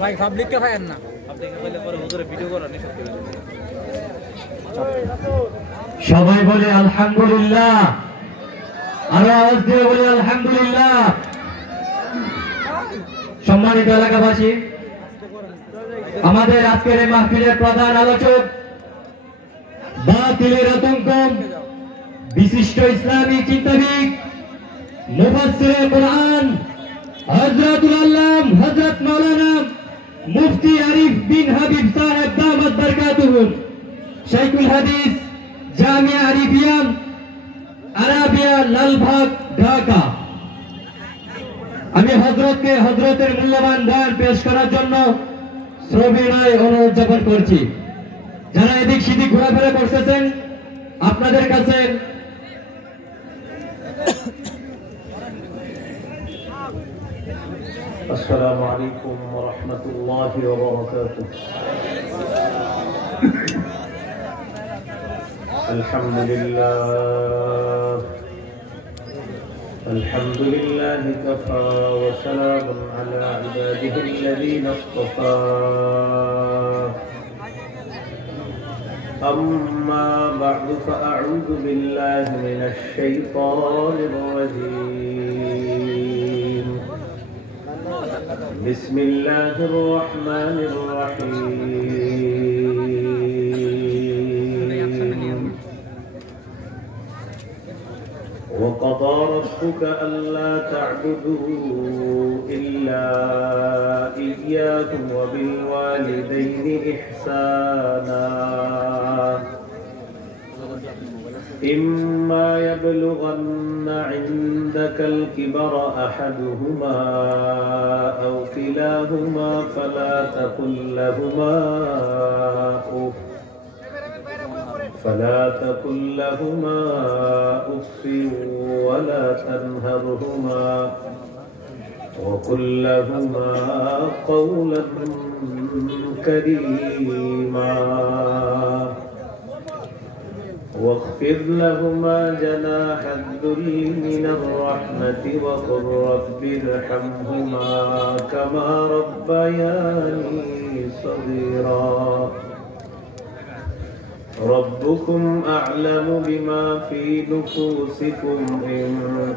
ভাই পাবলিককে খায়েন না, সবাই বলে আলহামদুলিল্লাহ, আরো আওয়াজ দিয়ে বলে আলহামদুলিল্লাহ। সম্মানিত এলাকাবাসী, আমাদের আজকের এই মাহফিলের প্রধান আলোচক, বাতিলের আতঙ্ক, বিশিষ্ট ইসলামী চিন্তাবিদ, মুফাসসিরে কোরআন হযরতুল আল্লাম হযরত মাওলানা মুফতি আরিফ বিন হাবিব সাহেব দামাত বরকাতুহু, শাইখুল হাদিস জামিয়া আরিফিয়া আরাবিয়া লালবাগ ঢাকা। আমি হযরতের মূল্যবান বয়ান পেশ করার জন্য সবিনয় অনুরোধ জ্ঞাপন করছি। যারা এদিক সেদিক ঘোরাফেরা করতেছেন, আপনাদের কাছে السلام عليكم ورحمة الله وبركاته. الحمد لله كفى وسلام على عباده الذين اصطفى. أما بعد فأعوذ بالله من الشيطان الرجيم. بسم الله الرحمن الرحيم. وقضى ربك ألا تعبدوا إلا إياه وبالوالدين إحسانا. إما يبلغن عندك الكبر أحدهما أو كلاهما فلا تقل لهما أف ولا تنهرهما وقل لهما قولا كريما. واخفض لهما جناح الذل من الرحمة وقل رب ارحمهما كما ربياني صغيرا. ربكم أعلم بما في نفوسكم إن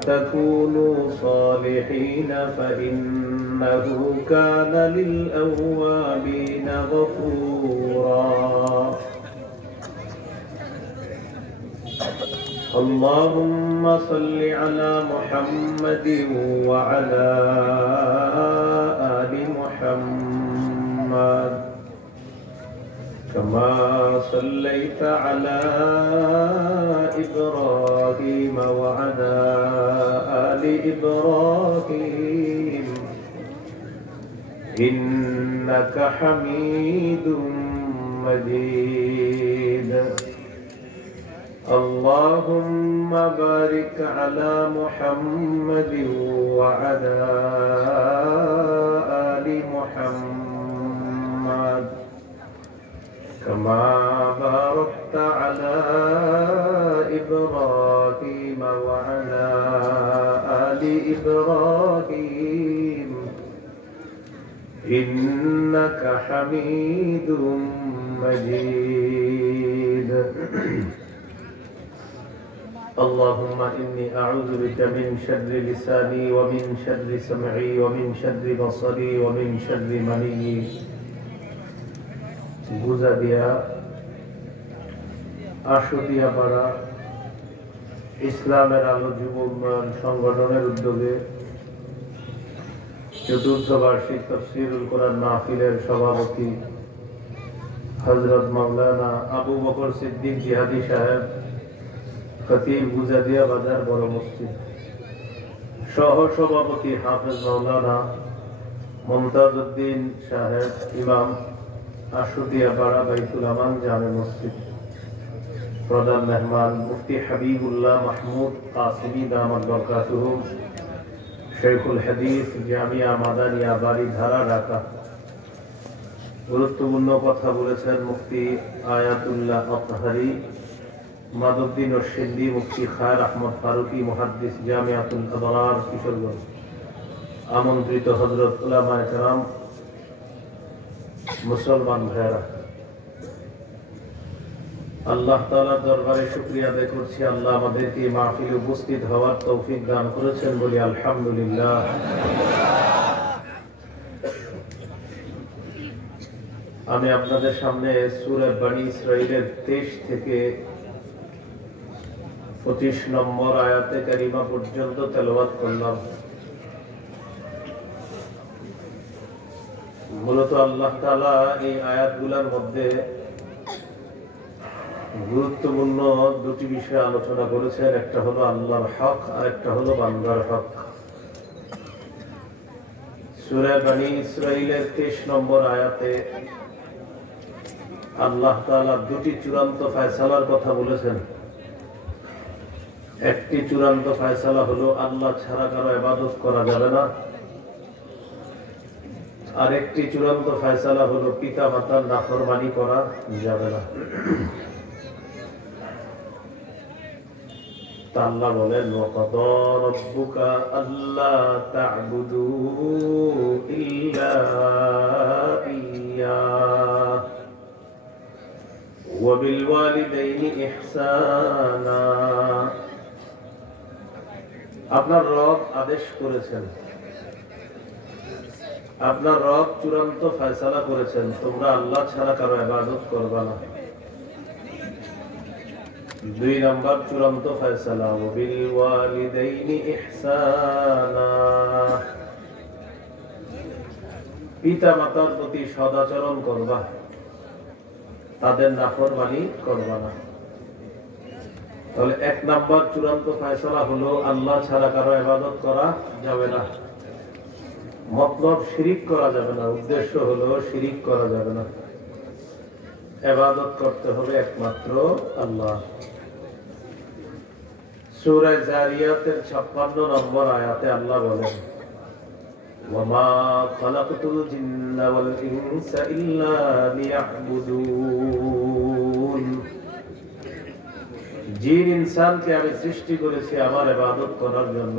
تكونوا صالحين فإنه كان للأوابين غفورا. اللهم صل على محمد وعلى آل محمد كما صليت على إبراهيم وعلى آل إبراهيم إنك حميد مجيد. اللهم بارك على محمد وعلى آل محمد كما باركت على إبراهيم وعلى آل إبراهيم إنك حميد مجيد. اللهم إني أعوذ بك من شر لساني ومن شر سمعي ومن شر بصري ومن شر مني. গুজাদিয়া আশুলিয়াপাড়া ইসলামের আলো যুব উন্নয়ন সংগঠনের উদ্যোগে চতুর্থ বার্ষিক তাফসীরুল কোরআন মাহফিলের সভাপতি হযরত মাওলানা আবু বকর সিদ্দিক জিহাদি সাহেব, খতিব গুজাদিয়া বাজার বড় মসজিদ, সহ সভাপতি হাফেজ মাওলানা মুমতাজ উদ্দিন সাহেব, ইমাম আশুলিয়াপাড়া বাইতুল আমান জামে মসজিদ, প্রধান মেহমান মুফতি হাবিবুল্লাহ মাহমুদ কাসিমি দামাত বরকাতুহু, শেখুল হাদিস জামিয়া মাদানিয়া বাড়িধারা ঢাকা। গুরুত্বপূর্ণ কথা বলেছেন মুফতি আয়াতুল্লাহ আতহারি, মাদউদ্দিন ও সিন্ধি, মুফতি খায়ের আহমদ ফারুকি, মুহাদ্দিস জামিয়াতুল আবরার কিশোরগঞ্জ। আমন্ত্রিত হযরত উলামায়ে কেরাম, মুসলমান ভাইরা, আল্লাহ তাআলার দরবারে শুকরিয়া আদায় করছি। আল্লাহ আমাদেরকে এই মাহফিলে উপস্থিত হওয়ার তৌফিক দান করেছেন, বলি আলহামদুলিল্লাহ। আমি আপনাদের সামনে সূরা বনী ইসরাঈলের 23 থেকে 25 নম্বর আয়াতে কারিমা পর্যন্ত তেলাওয়াত করলাম। মূলত আল্লাহ তাআলা এই আয়াতগুলোর মধ্যে গুরুত্বপূর্ণ দুটি বিষয় আলোচনা করেছেন। একটা হলো আল্লাহর হক আর একটা হলো বান্দার হক। সূরা বনী ইসরাঈলের 23 নম্বর আয়াতে আল্লাহ তাআলা দুটি চূড়ান্ত ফয়সালার কথা বলেছেন। একটি চূড়ান্ত ফয়সালা হলো আল্লাহ ছাড়া কারো ইবাদত করা যাবে না, আর একটি চূড়ান্ত ফয়সালা হলো পিতা মাতার নাফরমানি করা যাবে না। আল্লাহ বলেন, ওয়াকাদা রাব্বুকা আল্লা তা'বুদু ইল্লা ইয়্যাহু ওয়া বিল ওয়ালিদাইনি ইহসানা। আপনার রব আদেশ করেছেন, আপনার রব চূড়ান্ত ফয়সালা করেছেন, তোমরা আল্লাহ ছাড়া কারো ইবাদত করবে না। 2 নম্বর চূড়ান্ত ফয়সালা, ওয়া বিল ওয়ালিদাইনি ইহসানা, পিতা মাতার প্রতি সদাচরণ করবা, তাদের নাফরমানি করবা না। তাহলে 1 নম্বর চূড়ান্ত ফয়সালা হলো আল্লাহ ছাড়া কারো ইবাদত করা যাবে না। মতলব শিরিক করা যাবে না, উদ্দেশ্য হলো শিরিক করা যাবে না, ইবাদত করতে হবে একমাত্র আল্লাহ। সূরা জারিয়াতের 56 নম্বর আয়াতে আল্লাহ বলেন, ওয়ামা খালাকতুল জিন্না ওয়াল ইনসা ইল্লা লিয়াবুদুন। জিন ইনসানকে আমি সৃষ্টি করেছি আমার ইবাদত করার জন্য।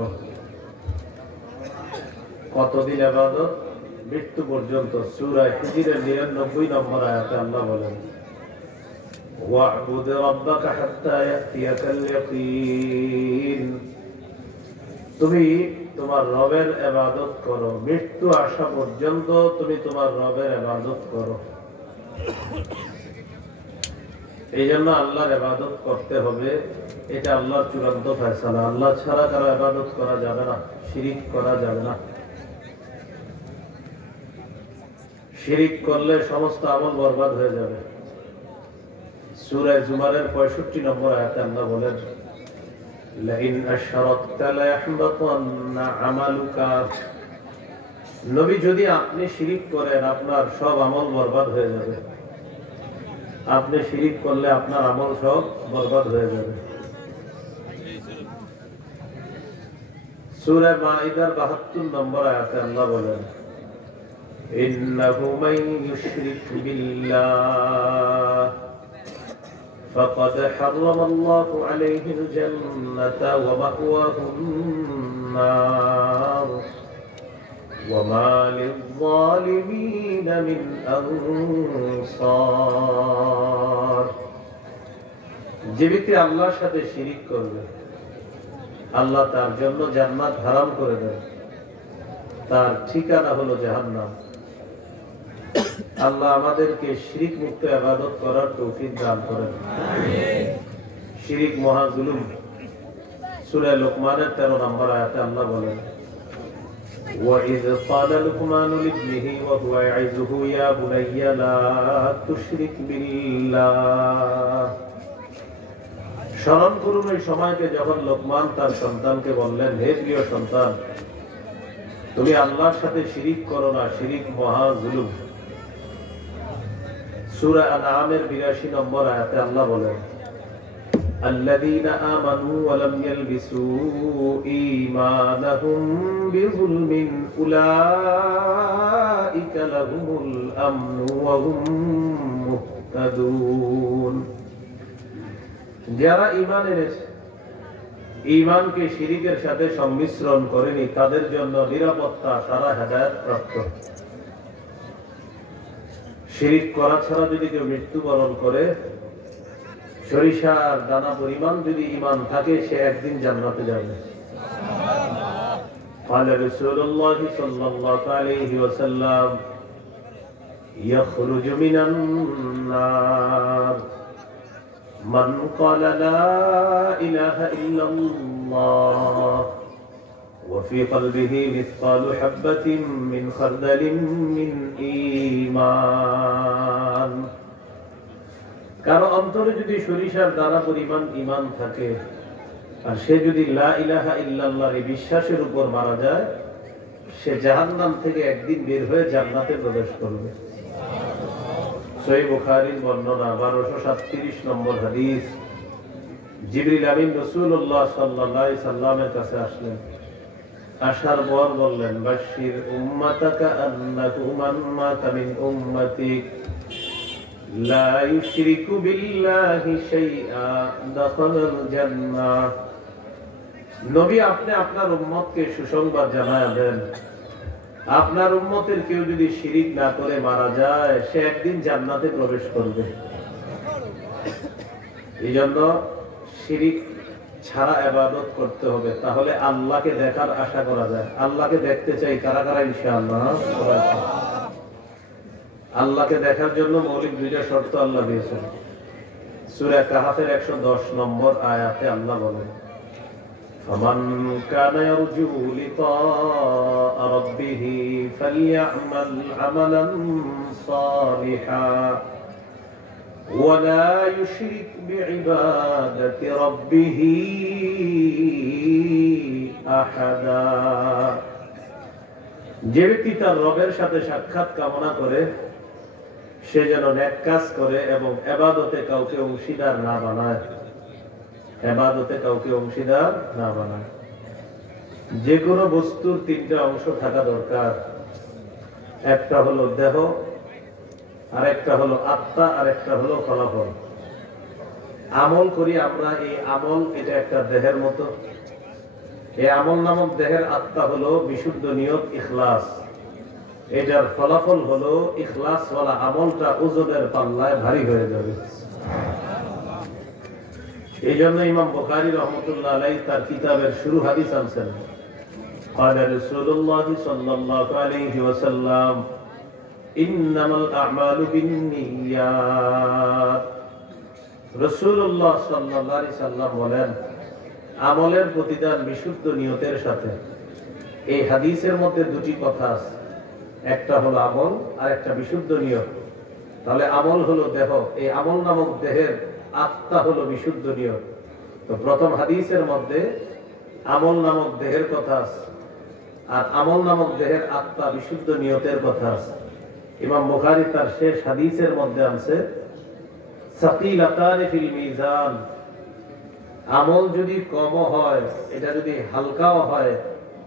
কতদিন ইবাদত? মৃত্যু পর্যন্ত। সূরা হিজরের 99 নম্বর আয়াতে আল্লাহ বলেন, ওয়া'বুদ রাব্বাকা হাত্তা ইয়াতিয়াকাল ইয়াকিন। তুমি তোমার রবের ইবাদত করো, মৃত্যু আসা পর্যন্ত তুমি তোমার রবের ইবাদত করো। এই জন্য আল্লাহর ইবাদত করতে হবে, এটা আল্লাহর চূড়ান্ত ফয়সালা। আল্লাহ ছাড়া কারো ইবাদত করা যাবে না, শিরিক করা যাবে না। শিরিক করলে সমস্ত আমল বরবাদ হয়ে যাবে। সূরা জুমারের 65 নম্বর আয়াতে আল্লাহ বলেন, লাইন আশরাকতা লা ইয়াহবাতান্না আমালুকা। নবী, যদি আপনি শিরিক করেন আপনার সব আমল বরবাদ হয়ে যাবে। আপনি শিরিক করলে আপনার আমল সব বরবাদ হয়ে যাবে। সূরা মাঈদার 72 নম্বর আয়াতে আল্লাহ বলেন, ইন্নাহু মান ইউশরিক বিল্লাহ ফাকাদ হারামাল্লাহু আলাইহিল জান্নাতা ওয়া মাওয়াহুন নার ওয়া মা লিয-যালিমিনা মিন আনসার। যে ব্যক্তি আল্লাহর সাথে শিরিক করবে, আল্লাহ তার জন্য জান্নাত হারাম করে দেন, তার ঠিকানা হলো জাহান্নাম। আল্লাহ আমাদেরকে শিরিক মুক্ত ইবাদত করার তৌফিক দান করেন। শিরিক মহা জুলুম। সূরা লোকমানের 13 নম্বর আয়াতে আল্লাহ বলেন, وَإِذْ قَالَ لُقْمَانُ لِابْنِهِ وَهُوَ يَعِظُهُ يَا بُنَيَّ لَا تُشْرِكْ بِاللَّهِ। স্মরণ করুন ওই সময়কে যখন লোকমান তার সন্তানকে বললেন, হে প্রিয় সন্তান, তুমি আল্লাহর সাথে শিরিক করো না, শিরিক মহা জুলুম। সূরা আনআমের 82 নম্বর আয়াতে আল্লাহ বলেন, আল্লাযীনা আমানু ওয়া লাম ইয়ালবিসু ঈমানাহুম বিযুলমিন উলাইকা লাহুমুল আমনু ওয়া হুম মুহতাদুন। যারা ঈমান এনেছে ঈমানকে শিরিকের সাথে সংমিশ্রণ করেনি তাদের জন্য নিরাপত্তা সারা হেদায়েত প্রাপ্ত। শিরিক করা ছাড়া যদি কেউ মৃত্যুবরণ করে, সরিষার দানা পরিমাণ যদি ঈমান থাকে, সে একদিন জান্নাতে যাবে। قال رسول الله صلى الله عليه وسلم يخرج من النار من قال لا إله إلا الله وفي قلبه مثقال حبة من خردل من إيمان কারো অন্তরে যদি সরিষার দানা পরিমাণ ঈমান থাকে আর সে যদি লা ইলাহা ইল্লাল্লাহর বিশ্বাসের উপর মারা যায়, সে জাহান্নাম থেকে একদিন বের হয়ে জান্নাতে প্রবেশ করবে। সহিহ বুখারীর বর্ণনা 1237 নম্বর হাদিস। জিবরিল আমিন রাসূলুল্লাহ সাল্লাল্লাহু আলাইহি সাল্লামের কাছে আসলেন। আসার পর বললেন, বাশশির উম্মাতাকা আন্নাহু মান মাতা মিন উম্মাতিক লা ইউশরিকু বিল্লাহি শাইআ দাখালাল জান্নাহ। নবী, আপনি আপনার উম্মতকে সুসংবাদ জানায় দেন, আপনার উম্মতের কেউ যদি শিরিক না করে মারা যায়, সে একদিন জান্নাতে প্রবেশ করবে। এই জন্য শিরিক ছাড়া ইবাদত করতে হবে, তাহলে আল্লাহকে দেখার আশা করা যায়। আল্লাহকে দেখতে চাই কারা কারা? ইনশাআল্লাহ। আল্লাহকে দেখার জন্য মৌলিক দুইটা শর্ত আল্লাহ দিয়েছেন। সূরা কাহফের 110 নম্বর আয়াতে আল্লাহ বলেন, فمن كان يرجو لقاء ربه فليعمل عملا صالحا ولا يشرك بعبادة ربه أحدا। যে ব্যক্তি তার রবের সাথে সাক্ষাৎ কামনা করে, সে যেন নেক কাজ করে এবং ইবাদতে কাউকে অংশীদার না বানায়। ইবাদতে কাউকে অংশীদার না বানায়। যে কোনো বস্তুর তিনটা অংশ থাকা দরকার। একটা হলো দেহ, আর একটা হলো আত্মা, আর একটা হলো ফলাফল। আমল করি আমরা, এই আমল এটা একটা দেহের মতো। এই আমল নামক দেহের আত্মা হলো বিশুদ্ধ নিয়ত, ইখলাস। এটার ফলাফল হলো ইখলাস ওয়ালা আমলটা ওজনের পাল্লায় ভারী হয়ে যাবে। এই জন্য ইমাম বুখারী রাহমাতুল্লাহ আলাইহি তার কিতাবের শুরু হাদিস আনছেন। قال رسول الله صلى الله عليه وسلم إنما الأعمال بالنيات। রাসূলুল্লাহ সাল্লাল্লাহু আলাইহি সাল্লাম বলেন, আমলের প্রতিদান বিশুদ্ধ নিয়তের সাথে। এই হাদিসের মধ্যে দুটি কথা আছে, একটা হলো আমল আর একটা বিশুদ্ধ নিয়ত। তাহলে আমল হলো দেহ, এই আমল নামক দেহের আত্মা হলো বিশুদ্ধ নিয়ত। তো প্রথম হাদিসের মধ্যে আমল নামক দেহের কথা আছে, আর আমল নামক দেহের আত্মা বিশুদ্ধ নিয়তের কথা আছে। ইমাম বুখারী তার শেষ হাদিসের মধ্যে আছে, সাকিলাতান ফিল মিজান। আমল যদি কম হয়, এটা যদি হালকাও হয়,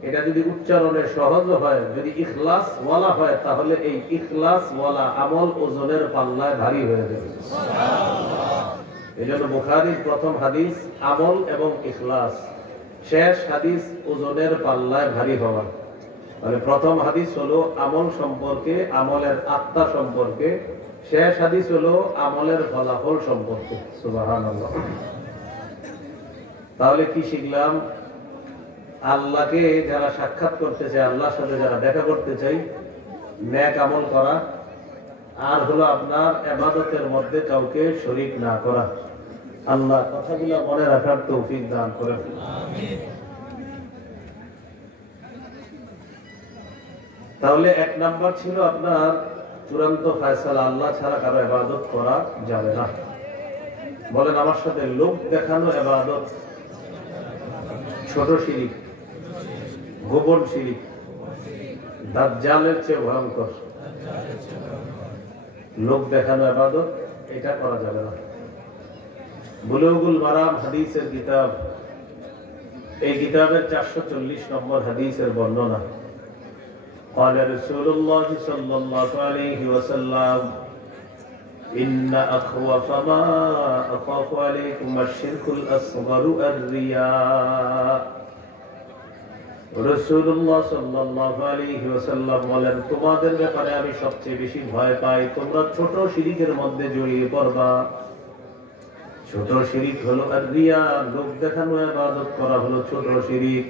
এটা যদি উচ্চারণে সহজ হয়, যদি ইখলাস ওয়ালা হয়, তাহলে এই ইখলাস ওয়ালা আমল ওজনের পাল্লায় ভারী হয়ে যাবে। এজন্য বুখারীর প্রথম হাদিস আমল এবং ইখলাস, শেষ হাদিস ওজনের পাল্লায় ভারী হওয়া। মানে প্রথম হাদিস হলো আমল সম্পর্কে, আমলের আত্মা সম্পর্কে, শেষ হাদিস হলো আমলের ফলাফল সম্পর্কে। সুবহানাল্লাহ। তাহলে কি শিখলাম? আল্লাহকে যারা সাক্ষাৎ করতে চায়, আল্লাহর সাথে যারা দেখা করতে চাই, নেক আমল করা, আর হলো আপনার ইবাদতের মধ্যে কাউকে শরীক না করা। আল্লাহ কথাগুলো মনে রাখার তৌফিক দান করেন। তাহলে এক নাম্বার ছিল আপনার চূড়ান্ত ফয়সালা, আল্লাহ ছাড়া কারো ইবাদত করা যাবে না। বলেন আমার সাথে, লোক দেখানো ইবাদত ছোট শিরিক, গোপন শিরিক, দাজ্জালের চেয়ে ভয়ঙ্কর। লোক দেখানো ইবাদত এটা করা যাবে না। বুলুগুল মারাম হাদিসের কিতাব, এই কিতাবের 440 নম্বর হাদিসের বর্ণনা। قال رسول الله صلى الله عليه وسلم إن أخوف ما أخاف عليكم الشرك الأصغر الرياء রাসূলুল্লাহ সাল্লাল্লাহু আলাইহি ওয়াসাল্লাম বলেন তোমাদের ব্যাপারে আমি সবচেয়ে বেশি ভয় পাই তোমরা ছোট শিরকের মধ্যে জড়িয়ে পড়বা ছোট শিরক হলো আর-রিয়া লোক দেখানো ইবাদত করা হলো ছোট শিরক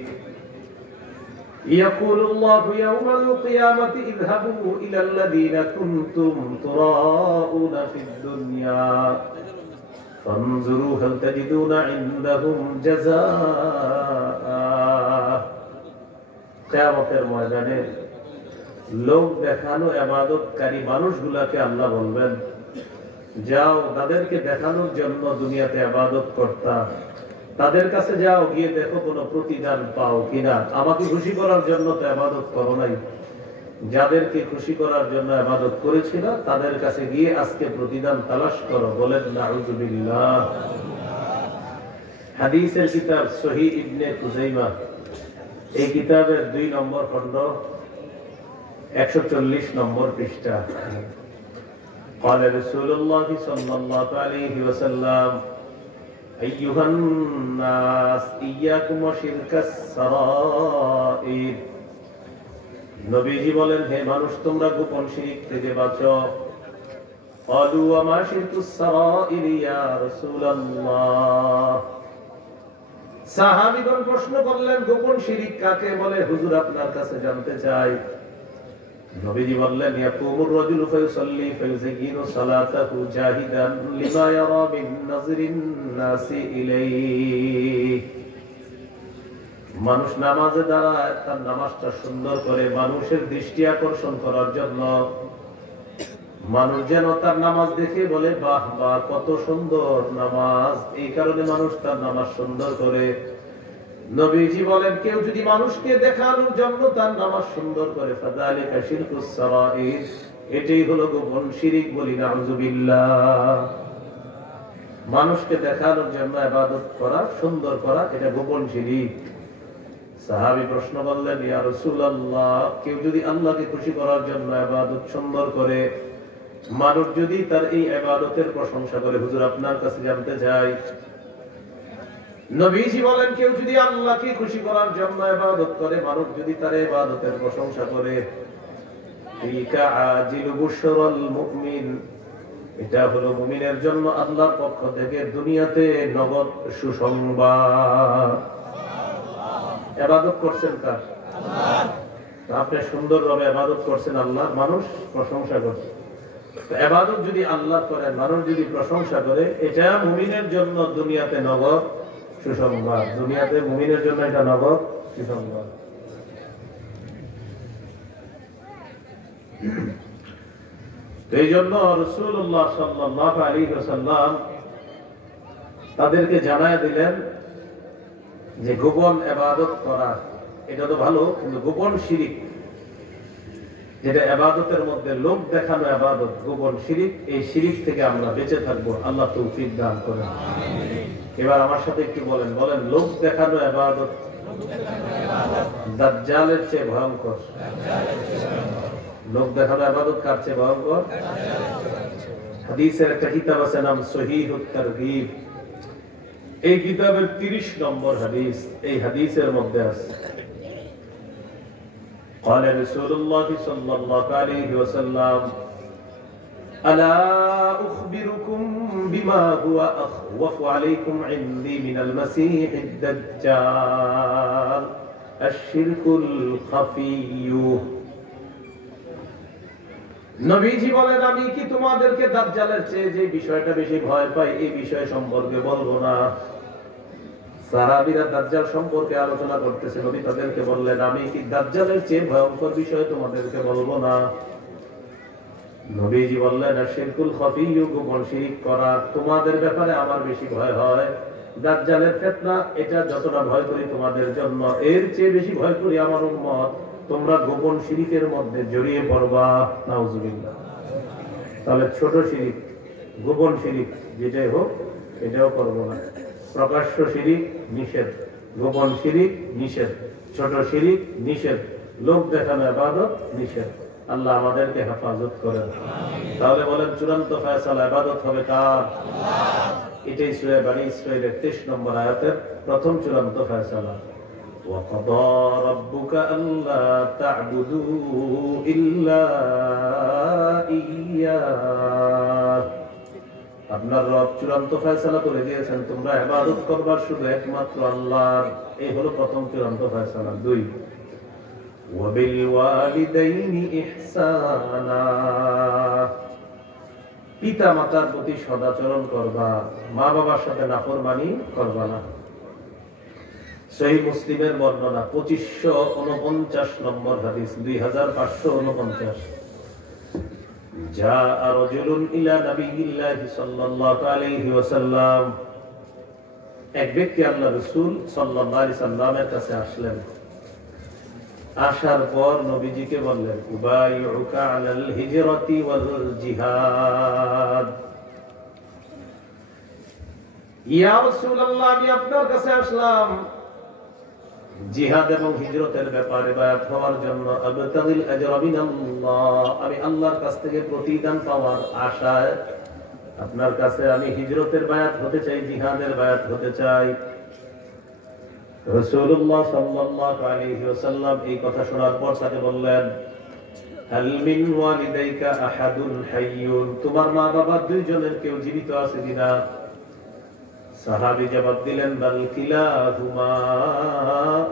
ইয়াকুলুল্লাহু ইয়াওমাল কিয়ামাতি ইযহাবু ইলাল্লাযীনা কুনতুম তুরাউনা ফিদ দুনিয়া ফানজুরু হাল তাজিদুনা ইনদাহুম জাযাআ কিয়ামতের ময়দানে লোক দেখানো ইবাদতকারী মানুষগুলোকে আল্লাহ বলবেন যাও তাদেরকে দেখানোর জন্য দুনিয়াতে ইবাদত করতা তাদের কাছে যাও গিয়ে দেখো কোনো প্রতিদান পাও কিনা আমাকে খুশি করার জন্য তো ইবাদত করো নাই যাদেরকে খুশি করার জন্য ইবাদত করেছিল তাদের কাছে গিয়ে আজকে প্রতিদান তালাশ করো বলেন নাউযুবিল্লাহ হাদিসের কিতাব সহিহ ইবনে খুজাইমা এই কিতাবের 2 নম্বর খণ্ড 140 নম্বর পৃষ্ঠা قال رسول الله صلى الله عليه وسلم أيها الناس إياكم وشرك السرائر নবীজি বলেন হে মানুষ তোমরা গোপন শিরক থেকে বাঁচো قالوا وما شرك السرائر يا رسول الله সাহাবীগণ প্রশ্ন করলেন গোপন শিরক কাকে বলে হুজুর আপনার কাছে জানতে চাই নবীজি বললেন ইয়াকুমুর রাজুলু ফায়ুসাল্লি ফায়ুযায়িনু সালাতাহু জাহিদান লিমা ইয়ারা মিন নাযরিন নাসি ইলাইহি মানুষ নামাজে দাঁড়ায় তার নামাজটা সুন্দর করে মানুষের দৃষ্টি আকর্ষণ করার জন্য মানুষ যেন তার নামাজ দেখে বলে বাহ বাহ কত সুন্দর নামাজ এই কারণে মানুষ তার নামাজ সুন্দর করে নবীজি বলেন কেউ যদি মানুষকে দেখানোর জন্য তার নামাজ সুন্দর করে ফাযালিকা শিরকুস সারাইর এটাই হলো গোপন শিরক বলি নাউযুবিল্লাহ মানুষকে দেখানোর জন্য ইবাদত করা সুন্দর করা এটা গোপন শিরক সাহাবী প্রশ্ন করলেন ইয়া রাসূলুল্লাহ কেউ যদি আল্লাহকে খুশি করার জন্য ইবাদত সুন্দর করে মানুষ যদি তার এই ইবাদতের প্রশংসা করে হুজুর আপনার কাছে জানতে চাই নবীজি বলেন কেউ যদি আল্লাহকে খুশি করার জন্য ইবাদত করে মানুষ যদি তার ইবাদতের প্রশংসা করে ফিকা আজিলু বুশরাল মুমিন এটা হলো মুমিনের জন্য আল্লাহর পক্ষ থেকে দুনিয়াতে নগদ সুসংবাদ ইবাদত করছেন কার আল্লাহ আপনি সুন্দরভাবে ইবাদত করছেন আল্লাহ মানুষ প্রশংসা করছে তো ইবাদত যদি আল্লাহ করেন মানুষ যদি প্রশংসা করে এটা মুমিনের জন্য দুনিয়াতে নগদ সুসংবাদ দুনিয়াতে মুমিনের জন্য এটা নগদ সুসংবাদ এই জন্য রাসূলুল্লাহ সাল্লাল্লাহু আলাইহি ওয়াসাল্লাম তাদেরকে জানায় দিলেন যে গোপন ইবাদত করা এটা তো ভালো কিন্তু গোপন শিরক যেটা ইবাদতের মধ্যে লোক দেখানো ইবাদত গোপন শিরক এই শিরক থেকে আমরা বেঁচে থাকবো আল্লাহ তৌফিক দান করেন আমিন এবার আমার সাথে একটু বলেন লোক দেখানো ইবাদত দাজ্জালের চেয়ে ভয়ঙ্কর লোক দেখানো ইবাদত কার চেয়ে ভয়ঙ্কর হাদিসের একটা কিতাব আছে নাম সহিহুত তারগীব এই কিতাবের 30 নম্বর হাদিস এই হাদিসের মধ্যে আছে قال رسول الله صلى الله عليه وسلم ألا أخبركم بما هو أخوف عليكم عندي من المسيح الدجال الشرك الخفي নবীজি বলেন আমি কি তোমাদেরকে দাজ্জালের চেয়ে যে বিষয়টা বেশি ভয় পাই এই বিষয় সম্পর্কে বলবো না সাহাবীরা দাজ্জাল সম্পর্কে আলোচনা করতেছে নবী তাদেরকে বললেন আমি কি দাজ্জালের চেয়ে ভয়ঙ্কর বিষয় তোমাদেরকে বলবো না নবীজি বললেন শিরকুল খাফি গোপন শিরক করা তোমাদের ব্যাপারে আমার বেশি ভয় হয় দাজ্জালের ফিতনা এটা যতটা ভয় করি তোমাদের জন্য এর চেয়ে বেশি ভয় করি আমার উম্মত তোমরা গোপন শিরকের মধ্যে জড়িয়ে পড়বা নাউযুবিল্লাহ তাহলে ছোট শিরক গোপন শিরক যেটাই হোক এটাও করব না প্রকাশ্য শিরক নিষেধ গোপন শিরক নিষেধ ছোট শিরক নিষেধ লোক দেখানো ইবাদত নিষেধ আল্লাহ আমাদেরকে হেফাজত করেন। তাহলে বলেন চূড়ান্ত ফয়সালা ইবাদত হবে কার? এটাই সূরা বনী ইসরাঈলের 23 নম্বর আয়াতের প্রথম চূড়ান্ত ফয়সালা। وَقَضَى رَبُّكَ أَلَّا تَعْبُدُوا إِلَّا إِيَّاهُ। আপনার রব চূড়ান্ত ফয়সালা করে দিয়েছেন তোমরা ইবাদত করবা শুধু একমাত্র আল্লাহর। এই হলো প্রথম চূড়ান্ত ফয়সালা। 2 وَبِالْوَالِدَيْنِ إِحْسَانًا। পিতা মাতার প্রতি সদাচরণ করবা, মা বাবার সাথে নাফরমানি করবা না। সহিহ মুসলিমের বর্ণনা 2549 নম্বর হাদিস, 2549। জাআ রাজুলুন ইলা নাবিয়্যিল্লাহি সাল্লাল্লাহু আলাইহি ওয়াসাল্লাম। এক ব্যক্তি আল্লাহর রাসূল সাল্লাল্লাহু আলাইহি সাল্লামের কাছে আসলেন। আসার পর নবীজিকে বললেন, উবাইউকা আলাল হিজরাতি ওয়াল জিহাদ। ইয়া রাসূলুল্লাহ, আমি আপনার কাছে আসলাম জিহাদ এবং হিজরতের ব্যাপারে বায়াত হওয়ার জন্য। আবতাগিল আজরা মিনাল্লাহ, আমি আল্লাহর কাছ থেকে প্রতিদান পাওয়ার আশায় আপনার কাছে আমি হিজরতের বায়াত হতে চাই, জিহাদের বায়াত হতে চাই। রাসূলুল্লাহ সাল্লাল্লাহু আলাইহি ওয়াসাল্লাম এই কথা শোনার পর তাকে বললেন, হাল মিন ওয়ালিদাইকা আহাদুন হাইয়ুন, তোমার মা বাবা দুইজনের কেউ জীবিত আছে কিনা? সাহাবী জবাব দিলেন, বাল কিলাহুমা,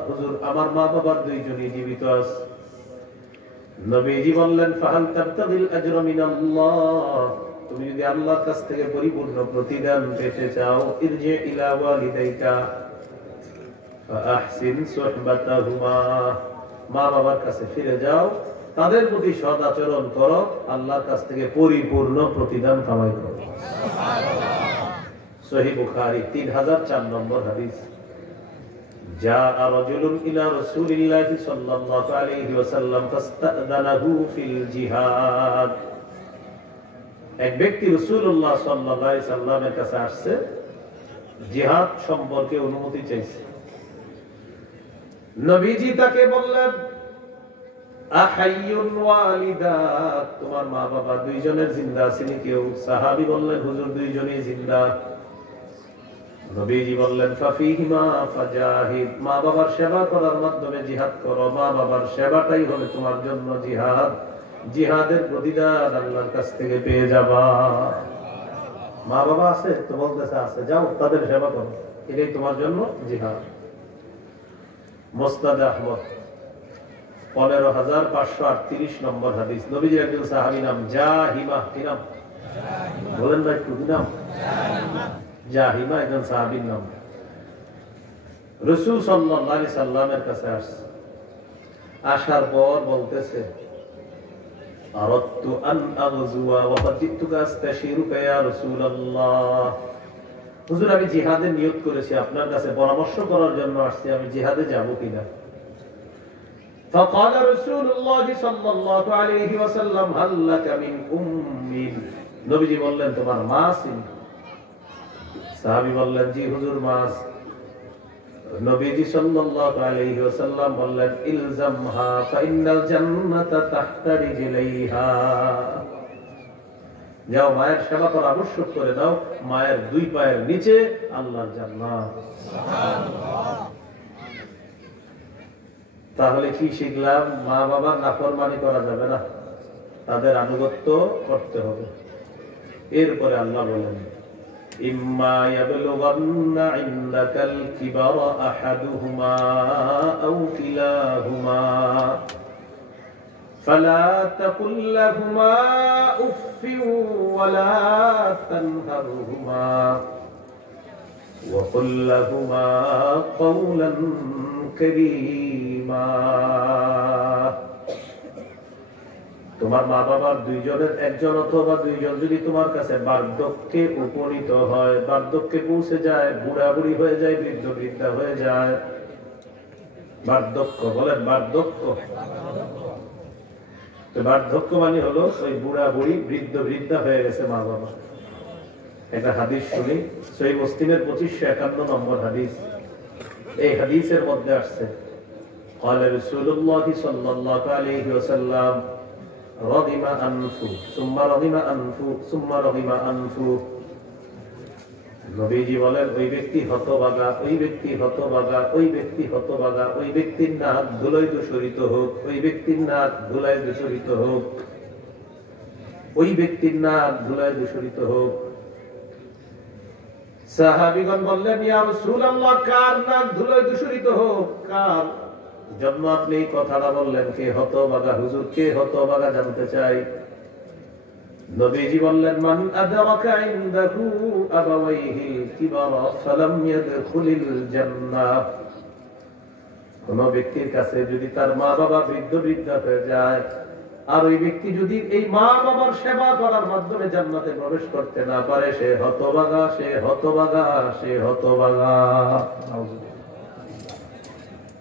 হুজুর আমার মা বাবার দুইজনই জীবিত আছে। নবীজি বললেন, ফাহাল তাবতাগিল আজরা মিনাল্লাহ, তুমি যদি আল্লাহর কাছ থেকে পরিপূর্ণ প্রতিদান পেতে চাও, ইরজি ইলা ওয়ালিদাইকা ফাহসিন সুহবাতাহুমা, মা বাবার কাছে ফিরে যাও, তাদের প্রতি সৎ আচরণ করো, আল্লাহর কাছ থেকে পরিপূর্ণ প্রতিদান কামাই করো। সহিহ বুখারী 3004 নম্বর হাদিস। জাআ রাজুলুন ইলা রাসূলিল্লাহি সাল্লাল্লাহু আলাইহি ওয়াসাল্লাম ফাস্তাদানাহু ফিল জিহাদ। এক ব্যক্তি রাসূলুল্লাহ সাল্লাল্লাহু আলাইহি সাল্লামের কাছে আসছে, জিহাদ সম্পর্কে অনুমতি চাইছে। নবীজি তাকে বললেন, আহাইয়ুন ওয়ালিদাক, তোমার মা বাবা দুইজনের জিন্দা আছেন কেউ? সাহাবী বললেন, হুজুর দুইজনই জিন্দা। নবীজি বললেন, ফাফিহিমা ফাজাহিদ, মা বাবার সেবা করার মাধ্যমে জিহাদ করো, মা বাবার সেবাটাই হবে তোমার জন্য জিহাদ। জিহাদের প্রতিদান আল্লাহর কাছ থেকে পেয়ে যাবা। মা বাবা আছে তোমার কাছে আছে, যাও তাদের সেবা করো, এটাই তোমার জন্য জিহাদ। মুসনাদ আহমদ 15538 নম্বর হাদিস। নবীজির একজন সাহাবী নাম জাহিমা, কি নাম বলেন ভাই? কি নাম? জাহিমা, একজন সাহাবীর নাম। রাসূল সাল্লাল্লাহু আলাইহি সাল্লামের কাছে আসছে। আসার পর বলতেছে, আরাদতু আন আগযুয়া ওয়া ক্বাদ জিতুকা আস্তাশিরুকা ইয়া রাসূলুল্লাহ, হুজুর আমি জিহাদের নিয়ত করেছি, আপনার কাছে পরামর্শ করার জন্য আসছি, আমি জিহাদে যাব কিনা। فقال رسول الله صلى الله عليه وسلم هل لك من ام، নবীজি বললেন, তোমার মা আছে? সাহাবী বললেন, জি হুজুর মা আছে। নবীজি সাল্লাল্লাহু আলাইহি ওয়াসাল্লাম বললেন, ইলজামহা ফাইন্নাল জান্নাতা তাহতা রিজলাইহা, যাও মায়ের সেবা করা আবশ্যক করে দাও, মায়ের দুই পায়ের নিচে আল্লাহর জান্নাত। সুবহানাল্লাহ। তাহলে কি শিখলাম? মা বাবার নাফরমানি করা যাবে না, তাদের আনুগত্য করতে হবে। এরপরে আল্লাহ বলেন, ইম্মা ইয়াবলুগান্না ইনদাকাল কিবারা আহাদুহুমা আও কিলাহুমা ফালা তাকুল লাহুমা উফফিন ওয়ালা তানহারহুমা ওয়া কুল লাহুমা কাওলান কারীমা। তোমার মা বাবার দুইজনের একজন অথবা দুইজন যদি তোমার কাছে বার্ধক্যে উপনীত হয়, বার্ধক্যে পৌঁছে যায়, বুড়া বুড়ি হয়ে যায়, বৃদ্ধ বৃদ্ধা হয়ে যায়, বার্ধক্য বলেন, বার্ধক্য। তো বার্ধক্য মানে হলো ওই বুড়া বুড়ি বৃদ্ধ বৃদ্ধা হয়ে গেছে মা বাবা। একটা হাদিস শুনি, সহিহ মুসলিমের 2551 নম্বর হাদিস। এই হাদিসের মধ্যে আসছে, قال رسول الله صلى الله عليه وسلم রগিমা আনফু সুম্মা রগিমা আনফু সুম্মা রগিমা আনফু। নবীজি বলেন ওই ব্যক্তি হতভাগা, ওই ব্যক্তি হতভাগা, ওই ব্যক্তি হতভাগা, ওই ব্যক্তির নাক ধুলোয় দূষিত হোক, ওই ব্যক্তির নাক ধুলায় দূষিত হোক, ওই ব্যক্তির নাক ধুলায় দূষিত হোক। সাহাবীগণ বললেন, ইয়া রাসূলুল্লাহ, কার নাক ধুলোয় দূষিত হোক? কার জন্য আপনি এই কথাটা বললেন? কে হতভাগা হুজুর? কে হতভাগা জানতে চাই। নবীজি বললেন, মান আদরাকা ইনদাহু আবাওয়াইহি কিবারা ফালাম ইয়াদখুলিল জান্নাহ। কোন ব্যক্তির কাছে যদি তার মা বাবা বৃদ্ধ বৃদ্ধা হয়ে যায়, আর ওই ব্যক্তি যদি এই মা বাবার সেবা করার মাধ্যমে জান্নাতে প্রবেশ করতে না পারে, সে হতভাগা, সে হতভাগা, সে হতভাগা।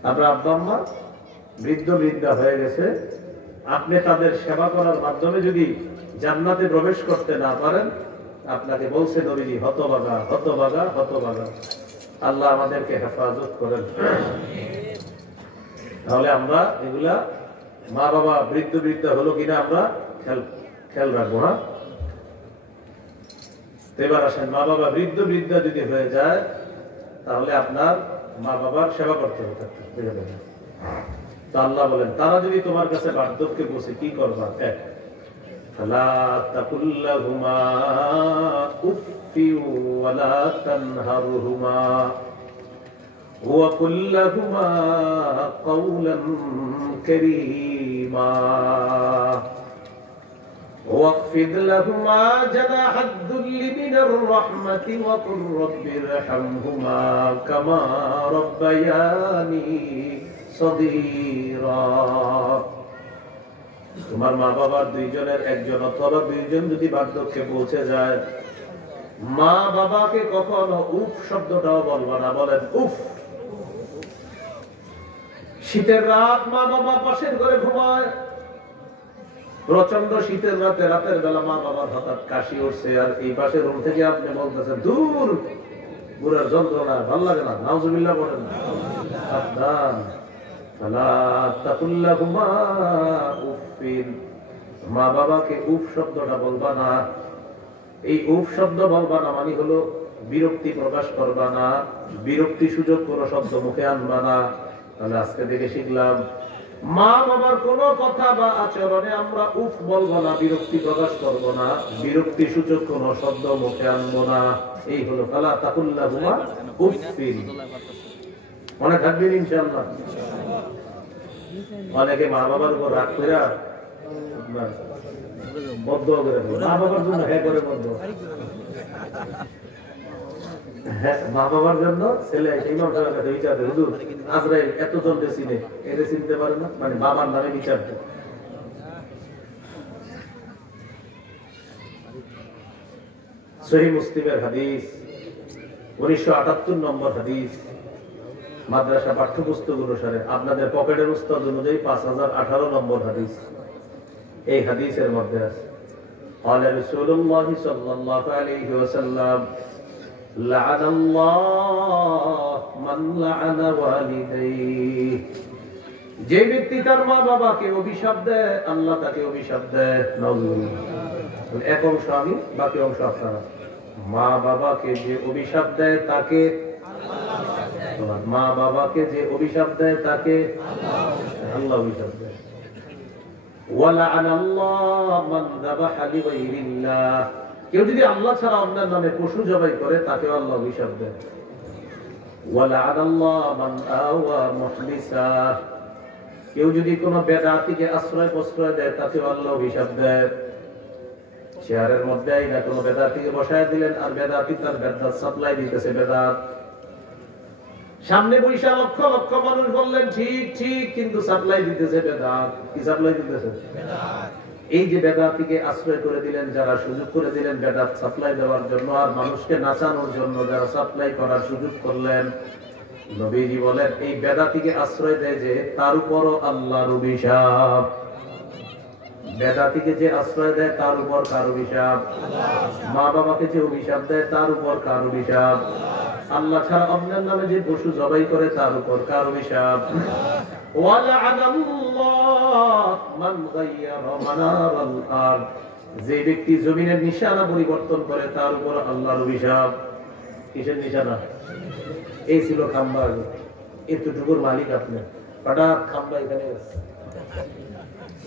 আপনার আব্বা আম্মা বৃদ্ধ বৃদ্ধা হয়ে গেছে, আপনি তাদের সেবা করার মাধ্যমে যদি জান্নাতে প্রবেশ করতে না পারেন, আপনাকে বলছে নবীজি হতভাগা, হতভাগা, হতভাগা। আল্লাহ আমাদেরকে হেফাজত করেন। তাহলে আমরা এগুলা মা বাবা বৃদ্ধ বৃদ্ধা হলো কিনা আমরা খেয়াল রাখবো। হ্যাঁ, এবার আসেন, মা বাবা বৃদ্ধ বৃদ্ধা যদি হয়ে যায়, তাহলে আপনার মা বাবার সেবা করতে হবে। তো আল্লাহ বলেন, তারা যদি তোমার কাছে বার্ধক্যে বসে কি করবা? এক, فلا تقل لهما أف ولا تنهرهما وقل لهما قولا كريما واخفض لهما جناح الذل من الرحمة وقل رب ارحمهما كما ربياني صغيرا। তোমার মা বাবার দুইজনের একজন অথবা দুইজন যদি বার্ধক্যে পৌঁছে যায়, মা বাবাকে কখনো উফ শব্দটাও বলবো না। বলেন উফ। শীতের রাত, মা বাবা পাশের ঘরে ঘুমায়, প্রচন্ড শীতের রাতে, রাতের বেলা মা বাবার হঠাৎ কাশি উঠছে, আর এই পাশের রুম থেকে আপনি বলতেছেন দূর, বুড়ার যন্ত্রণা, ভাল লাগে না, নাউজুবিল্লাহ বলেন। সাবধান। মা বাবাকে উফ শব্দটা বলবা না। এই উফ শব্দ বলবা না মানে হলো বিরক্তি প্রকাশ করবা না, বিরক্তি সুযোগ কোন শব্দ মুখে আনবা না। তাহলে আজকে থেকে শিখলাম, মা বাবার কোন কথা বা আচরণে আমরা উফ বলবো না, বিরক্তি প্রকাশ করবো না, বিরক্তি সূচক কোন শব্দ মুখে আনবো না। এই হলো ফালা তাকুল্লাহুমা উফফিন। মনে থাকবেন ইনশাআল্লাহ। অনেকে মা বাবার উপর রাগ করে বদ্ধ করে, মা বাবার জন্য হ্যাঁ করে বদ্ধ, মা বাবার জন্য ছেলে ইমাম সাহেবের কাছে বিচার দেয়, হুজুর আজরাইল এত জনকে চিনে, এদের চিনতে পারে না, মানে বাবার নামে বিচার দেয়। সহিহ মুসলিমের হাদিস 1978 নম্বর হাদিস, মাদ্রাসা পাঠ্যপুস্তক অনুসারে, আপনাদের পকেটের উস্তাদ অনুযায়ী 5018 নম্বর হাদিস। এই হাদিসের মধ্যে আছে, قال رسول الله صلى الله عليه وسلم لعن الله من لعن والديه। যে ব্যক্তি তার মা বাবাকে অভিশাপ দেয়, আল্লাহ তাকে অভিশাপ দেয়। নাউজুবিল্লাহ। এক অংশ আমি, বাকি অংশ আপনারা। মা বাবাকে যে অভিশাপ দেয় তাকে আল্লাহ, মা বাবাকে যে অভিশাপ দেয় তাকে আল্লাহ অভিশাপ দেয়। কেউ যদি আল্লাহ ছাড়া অন্যের নামে পশু জবাই করে, তাকে আল্লাহ অভিশাপ দেয়। কেউ যদি কোন বেদাতিকে আশ্রয় প্রশ্রয় দেয়, তাকে আল্লাহ অভিশাপ দেয়। চেয়ারের মধ্যে না কোন বেদাতিকে বসায় দিলেন, আর বেদাতি তার বেদাত সাপ্লাই দিতেছে। বেদাত সামনে বৈশা লক্ষ লক্ষ মানুষ বললেন ঠিক ঠিক, কিন্তু সাপ্লাই দিতেছে বেদাত। কি সাপ্লাই দিতেছে? এই যে বেদাতিকে আশ্রয় করে দিলেন, যারা সুযোগ করে দিলেন বেদাত সাপ্লাই দেওয়ার জন্য, আর মানুষকে নাচানোর জন্য যারা সাপ্লাই করার সুযোগ করলেন, নবীজি বলেন এই বেদাতিকে আশ্রয় দেয় যে, তার উপরও আল্লাহর অভিশাপ। বেদাতিকে যে আশ্রয় দেয় তার উপর কার অভিশাপ? মা বাবাকে যে অভিশাপ দেয় তার উপর কার অভিশাপ? আল্লাহ ছাড়া অন্যের নামে যে পশু জবাই করে তার উপর কার অভিশাপ? ওয়ালা'আনাল্লাহু মান গায়্যারা মানারাল আরদ, যে ব্যক্তি জমিনের নিশানা পরিবর্তন করে তার উপর আল্লাহর অভিশাপ। কিসের নিশানা? এই ছিল খাম্বা, এতটুকুর মালিক আপনি, হঠাৎ খাম্বা এখানে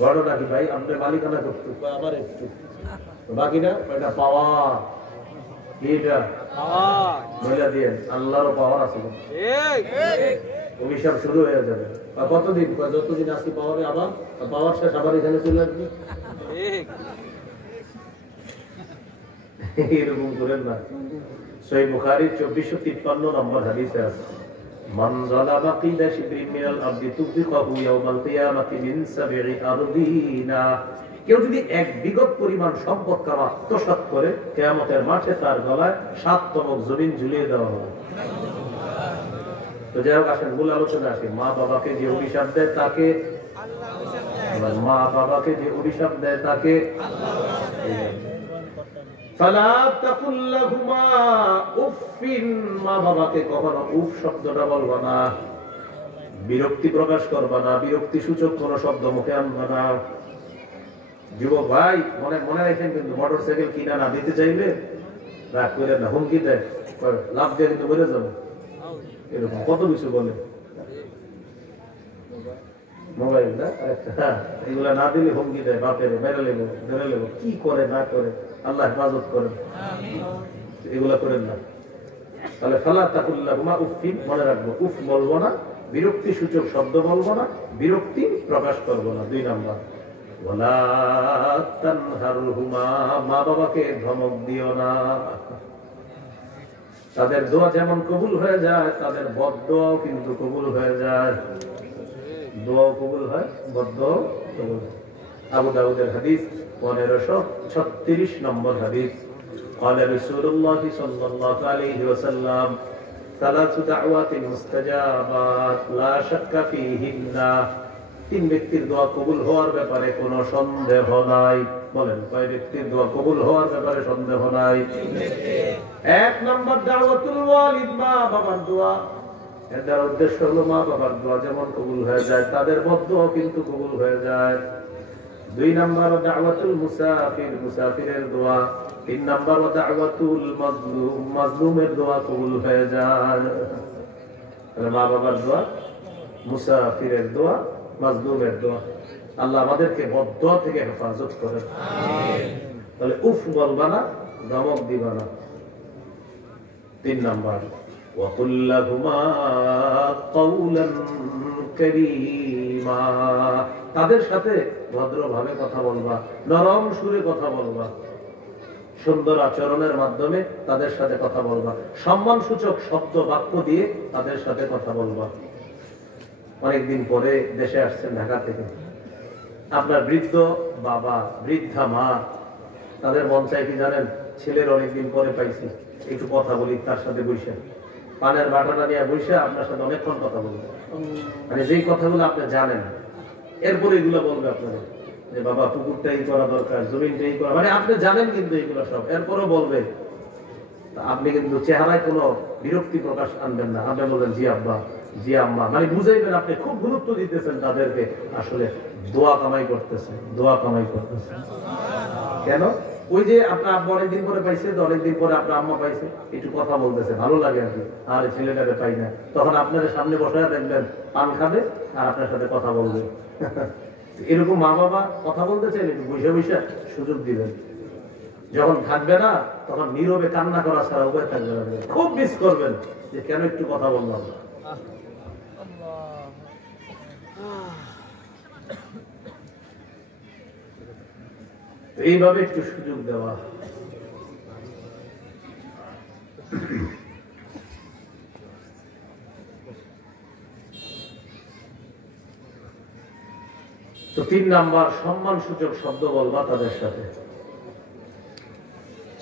বড় নাকি ভাই আপনার মালিকানা করতে আবার একটু বাকি না, এটা পাওয়ার, এটা মহিলা দিয়ে আল্লাহরও পাওয়ার আছে, অভিশাপ শুরু হয়ে যাবে। কতদিন? যতদিন আসি পাওয়ারে, আবার পাওয়ার শেষ, আবার এখানে চলে আসবে। এরকম করেন না। সহিহ বুখারীর 2453 নম্বর হাদিসে আছে, মান যালামা কিদা শিবরিন মিনাল আরদি তুফিকাহু ইয়াওমাল কিয়ামাতি মিন সাবঈ আরদিনা, কেউ যদি এক বিগত পরিমাণ সম্পদ কামা আত্মসাৎ করে কিয়ামতের মাঠে তার গলায় 7 তমক জমিন ঝুলিয়ে দেওয়া হবে। তো যাই হোক, আসেন মূল আলোচনা আসি। মা বাবাকে যে অভিশাপ দেয় তাকে আল্লাহ, মা বাবাকে যে অভিশাপ দেয় তাকে ফালা তাকুল লাহুমা উফিন, মা বাবাকে কখনো উফ শব্দটা বলবা না, বিরক্তি প্রকাশ করবা না, বিরক্তি সূচক কোন শব্দ মুখে আনবা না। যুবক ভাই মনে মনে রাখেন, কিন্তু মোটরসাইকেল কিনা না দিতে চাইলে রাগ করে না, হুমকি দেয়, লাভ দিয়ে কিন্তু বেড়ে যাবে, এরকম কত কিছু বলে। মোবাইল না এগুলা না দিলে হুমকি দেয়, বাপের মেরে লেবো ধরে লেবো, কি করে না করে আল্লাহ হেফাজত করেন, এগুলা করেন না। তাহলে ফালা তাকুল লাহুমা উফিন, মনে রাখবো, উফ বলবো না, বিরক্তি সূচক শব্দ বলবো না, বিরক্তি প্রকাশ করবো না। 2 নাম্বার, ওয়ালা তানহারহুমা, মা বাবাকে ধমক দিও না। তাদের দোয়া যেমন কবুল হয়ে যায়, তাদের বদদোয়াও কিন্তু কবুল হয়ে যায়। দোয়া কবুল হয়, বদদোয়া কবুল হয়। আবু দাউদের হাদিস 1536 নম্বর হাদিস, قال رسول الله صلى الله عليه وسلم ثلاث دعوات مستجابات لا شك فيهن, 3 ব্যক্তির দোয়া কবুল হওয়ার ব্যাপারে কোনো সন্দেহ নাই। বলেন, কয় ব্যক্তির দোয়া কবুল হওয়ার ব্যাপারে সন্দেহ নাই? 1 নম্বর দাওয়াতুল ওয়ালিদ, মা বাবার দোয়া। এর উদ্দেশ্য হলো মা বাবার দোয়া যেমন কবুল হয়ে যায়, তাদের বদদোয়া কিন্তু কবুল হয়ে যায়। 2 নম্বর দাওয়াতুল মুসাফির, মুসাফিরের দোয়া। 3 নম্বর দাওয়াতুল মাজলুম, মাজলুমের দোয়া কবুল হয়ে যায়। তাহলে মা বাবার দোয়া, মুসাফিরের দোয়া, মাজলুমের দোয়া। আল্লাহ আমাদেরকে বদদোয়া থেকে হেফাজত করেন। তাহলে উফ বলবা না, ধমক দিবা না। 3 নম্বর, ওয়াকুল লাহুমা কাওলান কারীমা, তাদের সাথে ভদ্রভাবে কথা বলবা, নরম সুরে কথা বলবা, সুন্দর আচরণের মাধ্যমে তাদের সাথে কথা বলবা, সম্মানসূচক শব্দ বাক্য দিয়ে তাদের সাথে কথা বলবা। অনেকদিন পরে দেশে আসছেন ঢাকা থেকে, আপনার বৃদ্ধ বাবা, বৃদ্ধা মা, তাদের মন চাই কি জানেন? ছেলের অনেকদিন পরে পাইছি, একটু কথা বলি তার সাথে বসে, পানের বাটাটা নিয়ে বসে আপনার সাথে অনেকক্ষণ কথা বলবে, মানে যেই কথাগুলো আপনি জানেন, এরপরে এগুলো বলবে আপনাদের যে বাবা পুকুরটাই করা দরকার, জমিনটাই করা, মানে আপনি জানেন কিন্তু এগুলো সব, এরপরও বলবে। আপনি কিন্তু চেহারায় কোনো বিরক্তি প্রকাশ আনবেন না, আপনি বলবেন জি আব্বা, জি আম্মা, মানে বুঝাইবেন আপনি খুব গুরুত্ব দিতেছেন তাদেরকে, আসলে দোয়া কামাই করতেছেন, দোয়া কামাই করতেছেন। কেন? ওই যে আপনার আব্বা অনেকদিন পরে পাইছে, তো অনেকদিন পরে আপনার আম্মা পাইছে, একটু কথা বলতেছে, ভালো লাগে আর কি, আর ছেলেটাকে পাই না, তখন আপনাদের সামনে বসায় দেখবেন পান খাবে আর আপনার সাথে কথা বলবে। এরকম মা বাবা কথা বলতে চাইলে একটু বসে বসে সুযোগ দিবেন। যখন থাকবে না তখন নীরবে কান্না করা ছাড়া উপায় থাকবে না, খুব মিস করবেন যে কেন একটু কথা বললাম না। এইভাবে একটু সুযোগ দেওয়া। তো 3 নাম্বার, সম্মান সূচক শব্দ বলবা তাদের সাথে।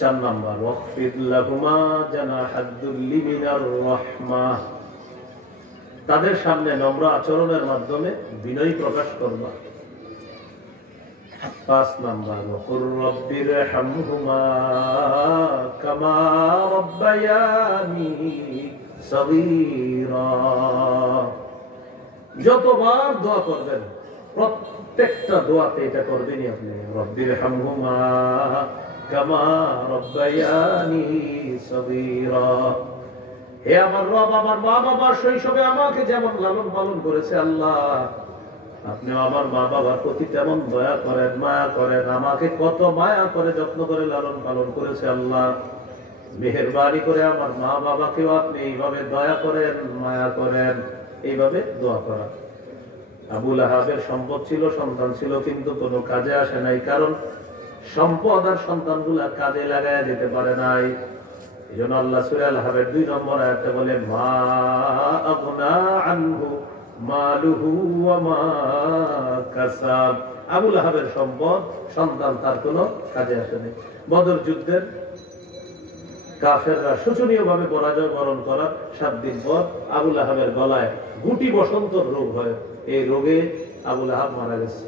4 নাম্বার, ওয়াকফিদ লাহুমা জানাহাদ দুল্লি মিনার রাহমাহ, তাদের সামনে নম্র আচরণের মাধ্যমে বিনয় প্রকাশ করবা। 5 নাম্বার, ওয়াকুর রব্বিরহামহুমা কামা রাব্বায়ানি সগীরা, যতবার দোয়া করবেন প্রত্যেকটা দোয়াতে এটা করবেনই আপনি, রব্বির হামহুমা কামা রব্বায়ানি সগীরা। হে আমার রব, আমার মা বাবা শৈশবে আমাকে যেমন লালন পালন করেছে আল্লাহ, আপনি আমার মা বাবার প্রতি তেমন দয়া করেন, মায়া করেন। আমাকে কত মায়া করে যত্ন করে লালন পালন করেছে আল্লাহ, মেহেরবানি করে আমার মা বাবাকেও আপনি এইভাবে দয়া করেন, মায়া করেন। এইভাবে দোয়া করা। আবু লাহাবের সম্পদ ছিল, সন্তান ছিল, কিন্তু কোনো কাজে আসে নাই, কারণ সম্পদ আর সন্তানগুলা কাজে লাগায় যেতে পারে নাই। এই জন্য আল্লাহ সূরা আল-হাবের 2 নম্বর আয়াতে বলে, মা আগনা আনহু মালুহু ওয়া মা কাসাব। আবু লাহাবের সম্পদ, সন্তান তার কোনো কাজে আসেনি। বদর যুদ্ধের কাফেররা শোচনীয়ভাবে পরাজয় বরণ করার 7 দিন পর আবু লাহাবের গলায় গুটি বসন্ত রোগ হয়। এই রোগে আবু লাহাব মারা গেছে।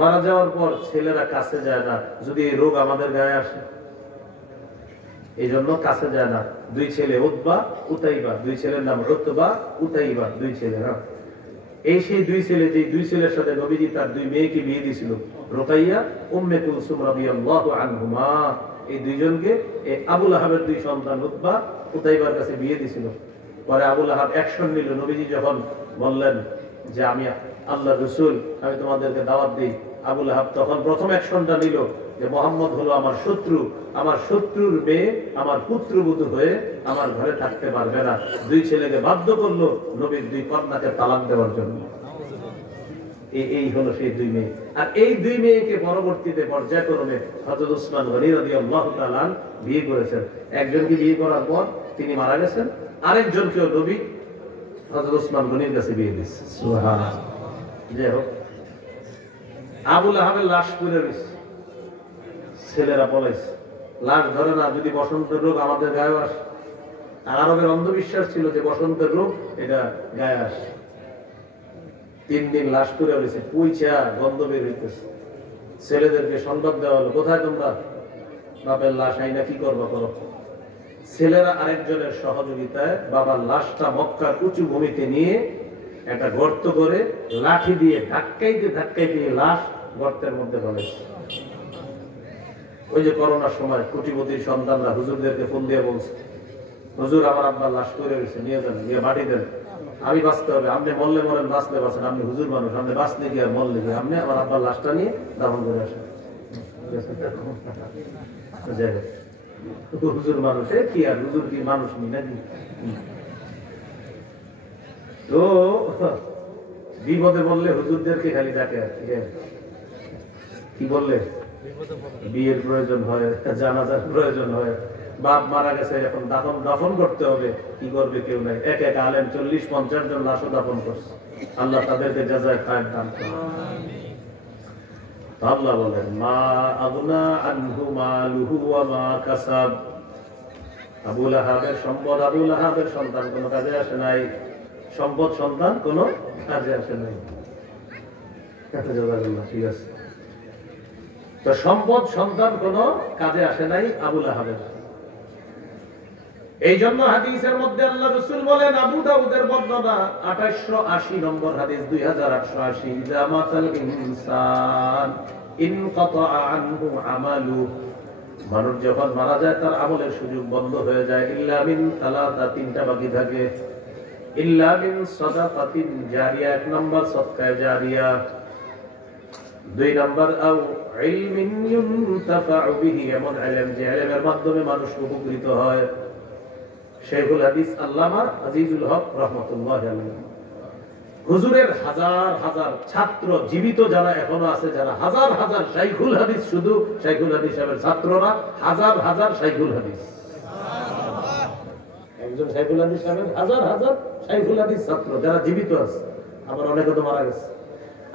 মারা যাওয়ার পর ছেলেরা কাছে যায় না, যদি এই রোগ আমাদের গায়ে আসে। এই জন্য কাছে যায় না। 2 ছেলে, উতবা, উতাইবা, 2 ছেলের নাম উতবা, উতাইবা, 2 ছেলে। এই সেই 2 ছেলে, যে 2 ছেলের সাথে নবীজি তার 2 মেয়েকে বিয়ে দিয়েছিল, রুকাইয়া, উম্মে কুলসুম রাদিয়াল্লাহু আনহুমা। এই 2 জনকে এই আবু লাহাবের 2 সন্তান উতবা, উতাইবার কাছে বিয়ে দিয়েছিল। পরে আবু লাহাব অ্যাকশন নিল। নবীজি যখন বললেন যে আমি আল্লাহর রাসূল, আমি তোমাদেরকে দাওয়াত দিই, আবু লাহাব তখন প্রথম অ্যাকশনটা নিল যে মুহাম্মদ হলো আমার শত্রু, আমার শত্রুর মেয়ে আমার পুত্রবধূ হয়ে আমার ঘরে থাকতে পারবে না। 2 ছেলেকে বাধ্য করলো নবীর 2 কন্যাকে তালাক দেওয়ার জন্য। এই হলো সেই 2 মেয়ে। আর এই 2 মেয়েকে পরবর্তীতে পর্যায়ক্রমে হযরত উসমান গনি রাদিয়াল্লাহু তাআলা বিয়ে করেছেন। একজনকে বিয়ে করার পর তিনি মারা গেছেন, আরেকজনকেও নবী হযরত উসমান গনির কাছে বিয়ে দিয়েছেন। সুবহানাল্লাহ। যাই হোক, আবু লাহাবের লাশ পড়ে রয়েছে, ছেলেরা পলাইছে। লাশ ধরে না, যদি বসন্তের রোগ আমাদের গায়ে আসে। আর আরবের অন্ধবিশ্বাস ছিল যে বসন্তের রোগ এটা গায়ে আসে। 3 দিন লাশ পড়ে রয়েছে, পুইচা গন্ধ বের হইতেছে। ছেলেদেরকে সংবাদ দেওয়া হলো, কোথায় তোমরা? বাপের লাশ আইনা কি করবা করো। ছেলেরা আরেকজনের সহযোগিতায় বাবার লাশটা মক্কার উঁচু ভূমিতে নিয়ে একটা গর্ত করে লাঠি দিয়ে ধাক্কাইতে ধাক্কাইতে লাশ গর্তের মধ্যে ফেলেছে। ওই যে করোনার সময় কোটিপতির সন্তানরা হুজুরদেরকে ফোন দিয়ে বলছে, হুজুর আমার আব্বার লাশ করে রয়েছে, নিয়ে যান, গিয়ে মাটি দেন, আমি বাঁচতে হবে। আপনি মরলে মরেন, বাঁচলে বাঁচেন, আপনি হুজুর মানুষ, আপনি বাঁচলে কি আর মরলে কি, আপনি আমার আব্বার লাশটা নিয়ে দাফন করে আসেন। হুজুর মানুষ কি, আর হুজুর কি মানুষ নি নাকি? তো বিপদে বললে হুজুরদেরকে খালি ডাকে। কি বললে? বিয়ের প্রয়োজন হয়, জানাজার প্রয়োজন হয়, বাপ মারা গেছে, এখন দাফন করতে হবে, কি করবে কেউ নাই। এক এক আলেম 40-50 জন লাশও দাফন করছে। আল্লাহ তাদেরকে জাযায়ে খায়ের দান করুন। আল্লাহ বলেন, মা আগনা আনহু মালুহু ওয়া মা কাসাব। আবু লাহাবের সম্পদ, আবু লাহাবের সন্তান কোনো কাজে আসে নাই। সম্পদ, সন্তান কোনো কাজে আসে নাই। ঠিক আছে। তো সম্পদ, সন্তান কোনো কাজে আসে নাই আবু লাহাবের। এই জন্য হাদিসের মধ্যে আল্লাহ রাসূল বলেন, আবু দাউদের বর্ণনা 2880 নম্বর হাদিস, 2880, জামাতাল ইনসান ইনকাতা আনহু আমালু। মানুষ যখন মারা যায় তার আমলের সুযোগ বন্ধ হয়ে যায়। ইল্লা মিন সালাতা, 3টা বাকি থাকে। ইল্লা মিন সাদাকাতিন জারিয়া, 1 নম্বর সদকায়ে জারিয়া, 2 নম্বর আও ইলমিন ইউনতাফাউ বিহি, এমন ইলম যে ইলমের মাধ্যমে মানুষ উপকৃত হয়। শেখুল হাদিস আল্লামা আজিজুল হক রাহমাতুল্লাহি আলাইহি, হুজুরের হাজার হাজার ছাত্র জীবিত যারা এখনো আছে, যারা হাজার হাজার শাইখুল হাদিস, শুধু শাইখুল হাদিস সাহেবের ছাত্ররা হাজার হাজার শাইখুল হাদিস। একজন শাইখুল হাদিস সাহেবের হাজার হাজার শাইখুল হাদিস ছাত্র যারা জীবিত আছে। আবার অনেকে তো মারা গেছে।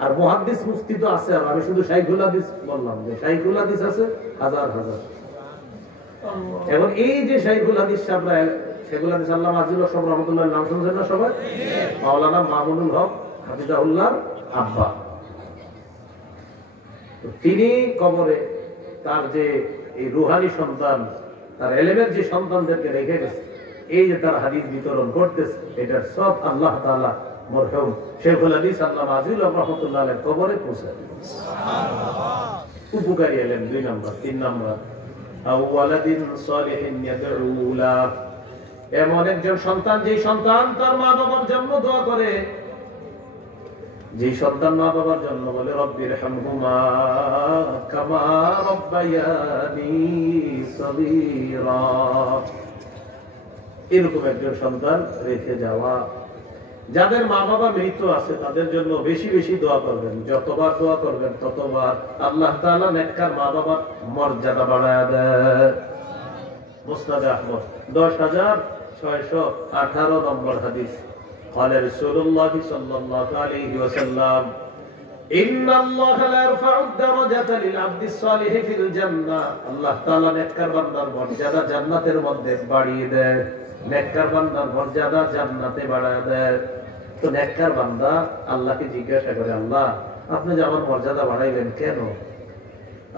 আর মুহাদ্দিস মুফতি তো আছে, আর আমি শুধু শাইখুল হাদিস বললাম যে শাইখুল হাদিস আছে হাজার হাজার। এবং এই যে শাইখুল হাদিস সাহেবরা, শাইখুল হাদিস আল্লামা আজিজুল হক রাহমাতুল্লাহ নাম শুনছেন না সবাই? মাওলানা মামুনুল হক হাফিজাহুল্লাহ আব্বা। তিনি কবরে তার যে এই রুহানি সন্তান, তার ইলমের যে সন্তানদেরকে রেখে গেছে, এই যে তার হাদিস বিতরণ করতেছে, এটার সব আল্লাহ তাআলা মরহুম শেখুল হাদিস আল্লামা আজিজুল হক রাহমাতুল্লাহ আলাইহির কবরে পৌঁছে দিন। উপকারী এলেন 2 নাম্বার। 3 নাম্বার আওয়ালাদিন সালিহিন ইয়াদউ লা, এমন একজন সন্তান যেই সন্তান তার মা বাবার জন্য দোয়া করে, যেই সন্তান মা বাবার জন্য বলে রব্বির হামহুমা কামা রব্বায়ানি সগীরা, এরকম একজন সন্তান রেখে যাওয়া। যাদের মা বাবা মৃত আছে তাদের জন্য বেশি বেশি দোয়া করবেন, যতবার দোয়া করবেন ততবার আল্লাহ তাআলা নেককার মা বাবার মর্যাদা বাড়ায় দেয়। মুসনাদ আহমদ 10618 নম্বর হাদিস। قال رسول الله صلى الله عليه وسلم ان الله لا يرفع الدرجه للعبد الصالح في الجنه, আল্লাহ তাআলা নেককার বান্দার মর্যাদা জান্নাতের মধ্যে বাড়িয়ে দেয়, নেককার বান্দার মর্যাদা জান্নাতে বাড়ায় দেয়। তো নেককার বান্দা আল্লাহকে জিজ্ঞাসা করে, আল্লাহ আপনি যে আমার মর্যাদা বাড়াইলেন কেন?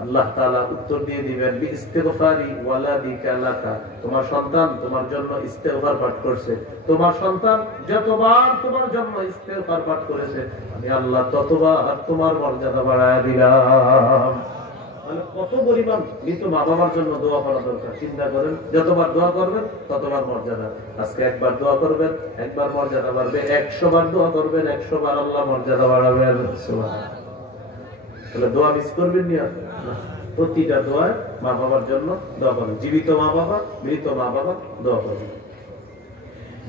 আল্লাহ তাআলা উত্তর দিয়ে দিবেন বিইস্তিগফারি ওয়ালাদিকা লাকা, তোমার সন্তান তোমার জন্য ইস্তিগফার পাঠ করছে, তোমার সন্তান যতবার তোমার জন্য ইস্তিগফার পাঠ করেছে আমি আল্লাহ ততবার তোমার মর্যাদা বাড়ায় দিলাম। মানে কত পরিমাণ মৃত মা বাবার জন্য দোয়া করা দরকার চিন্তা করেন। যতবার দোয়া করবেন ততবার মর্যাদা। আজকে একবার দোয়া করবেন একবার মর্যাদা বাড়বে, 100 বার দোয়া করবেন 100 বার আল্লাহ মর্যাদা বাড়াবেন। সুবহানাল্লাহ। তাহলে দোয়া মিস করবেন না, প্রতিটা দোয়ায় মা বাবার জন্য দোয়া করবেন। জীবিত মা বাবা, মৃত মা বাবা দোয়া করবেন।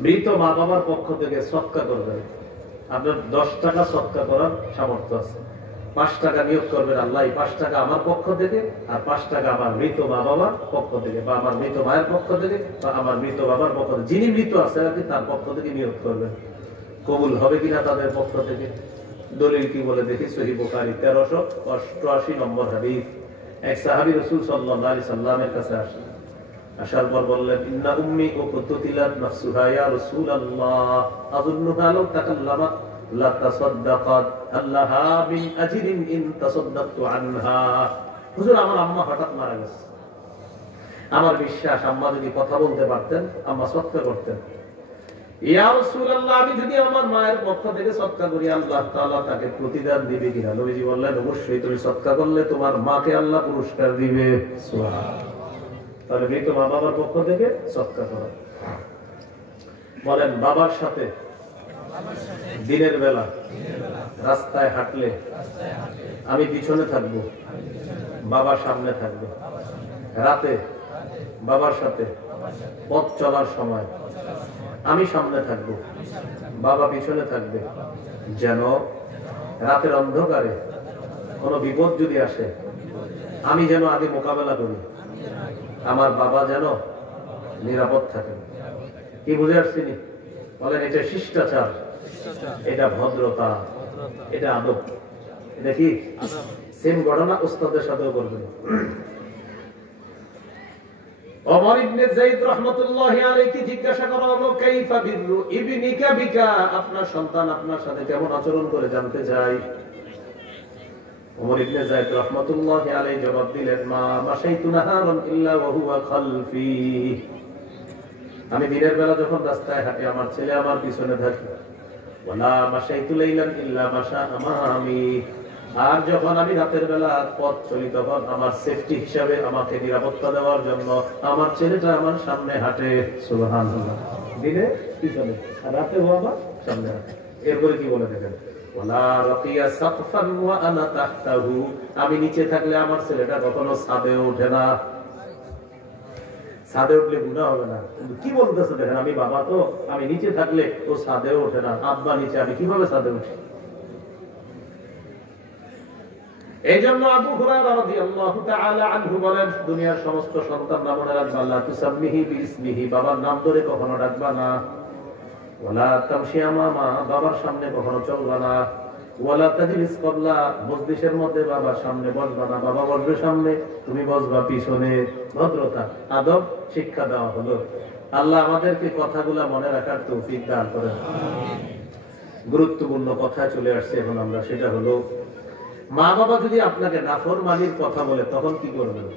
মৃত মা বাবার পক্ষ থেকে সদকা করবেন। আপনার 10 টাকা সদকা করার সামর্থ্য আছে, 5 টাকা নিয়োগ করবেন, আল্লাহ 5 টাকা আমার পক্ষ থেকে আর 5 টাকা আমার মৃত মা বাবার পক্ষ থেকে বা আমার মৃত মায়ের পক্ষ থেকে বা আমার মৃত বাবার পক্ষ থেকে, যিনি মৃত আছে আপনি তার পক্ষ থেকে নিয়োগ করবেন। কবুল হবে কিনা তাদের পক্ষ থেকে? দলিল কি বলে দেখি, সহিহ বুখারী 1388 নম্বর হাদিস। এক সাহাবী রাসূল সাল্লাল্লাহু আলাইহি সাল্লামের কাছে আসলেন, আসার পর বললেন ইন্না উম্মি উকতুতিলাত নাফসুহা ইয়া রাসূলুল্লাহ আযুন্নুহা লাউ তাকাল্লামাত লা তাসাদ্দাকাত আল্লাহা মিন আজরিন ইন তাসাদ্দাকতু আনহা। হুজুর আমার আম্মা হঠাৎ মারা গেছে, আমার বিশ্বাস আম্মা যদি কথা বলতে পারতেন আম্মা সদকা করতেন। ইয়া রাসূলুল্লাহ আমি যদি আমার মায়ের পক্ষ থেকে সদকা করি আল্লাহ তাআলা তাকে প্রতিদান দিবে কিনা? নবীজি বললেন অবশ্যই, তুমি সদকা করলে তোমার মাকে আল্লাহ পুরস্কার দিবে। সুবহানাল্লাহ। তাহলে মৃত মা বাবার পক্ষ থেকে সদকা করা। বলেন বাবার সাথে দিনের বেলা রাস্তায় হাঁটলে আমি পিছনে থাকবো, বাবা সামনে থাকবে। রাতে বাবার সাথে পথ চলার সময় আমি সামনে থাকবো, বাবা পিছনে থাকবে, যেন রাতের অন্ধকারে কোনো বিপদ যদি আসে আমি যেন আগে মোকাবেলা করি, আমার বাবা যেন নিরাপদ থাকে। কি বুঝে আসছিনি? বলেন এটা শিষ্টাচার, এটা ভদ্রতা, এটা আদব। এটা কি সেম ঘটনা উস্তাদের সাথেও করবেন। ওমর ইবনে যায়েদ রাহমাতুল্লাহি আলাইহি জিজ্ঞাসা করা হলো কাইফা বিররু ইবনিকা বিকা, আপনার সন্তান আপনার সাথে কেমন আচরণ করে জানতে চাই। ওমর ইবনে যায়েদ রাহমাতুল্লাহি আলাইহি জবাব দিলেন মা মাশাইতু নাহারান ইল্লা ওয়া হুয়া খালফি, আমি দিনের বেলা যখন রাস্তায় হাঁটি আমার ছেলে আমার পিছনে থাকে। ওয়ালা মাশাইতু লাইলান ইল্লা মাশা আমামি, আর যখন আমি রাতের বেলা পথ চলি তখন আমার সেফটি হিসাবে আমাকে নিরাপত্তা দেওয়ার জন্য আমার ছেলেটা আমার সামনে হাঁটে। সুবহানাল্লাহ। দিনে পিছনে আর রাতে ও আমার সামনে হাঁটে। এরপরে কি বলে দেখেন ওয়ালা রাকিয়া সাকফান ওয়া আনা তাহতাহু, আমি নিচে থাকলে আমার ছেলেটা কখনো ছাদে ওঠে না। ছাদে উঠলে গুনাহ হবে না, কিন্তু কি বলতেছে দেখেন, আমি বাবা তো, আমি নিচে থাকলে ও ছাদেও ওঠে না, আব্বা নিচে, আমি কিভাবে ছাদে উঠি? এইজন্য আবু হুরায়রা রাদিয়াল্লাহু তাআলা আনহু বলেন দুনিয়ার সমস্ত সন্তানরা মনে রাখবা লা তুসাম্মিহি বিইসমিহি, বাবার নাম ধরে কখনো ডাকবা না। ওয়ালা তামশি আমামা, বাবার সামনে কখনো চলবা না। ওয়ালা তাজলিস ক্বাবলা, মজলিসের মধ্যে বাবার সামনে বসবা না, বাবা বসবে সামনে তুমি বসবা পিছনে। ভদ্রতা আদব শিক্ষা দেওয়া হলো। আল্লাহ আমাদেরকে কথাগুলা মনে রাখার তৌফিক দান করেন। গুরুত্বপূর্ণ কথা চলে আসছে এখন আমরা, সেটা হলো মা বাবা যদি আপনাকে নাফরমানির কথা বলে তখন কি করবেন?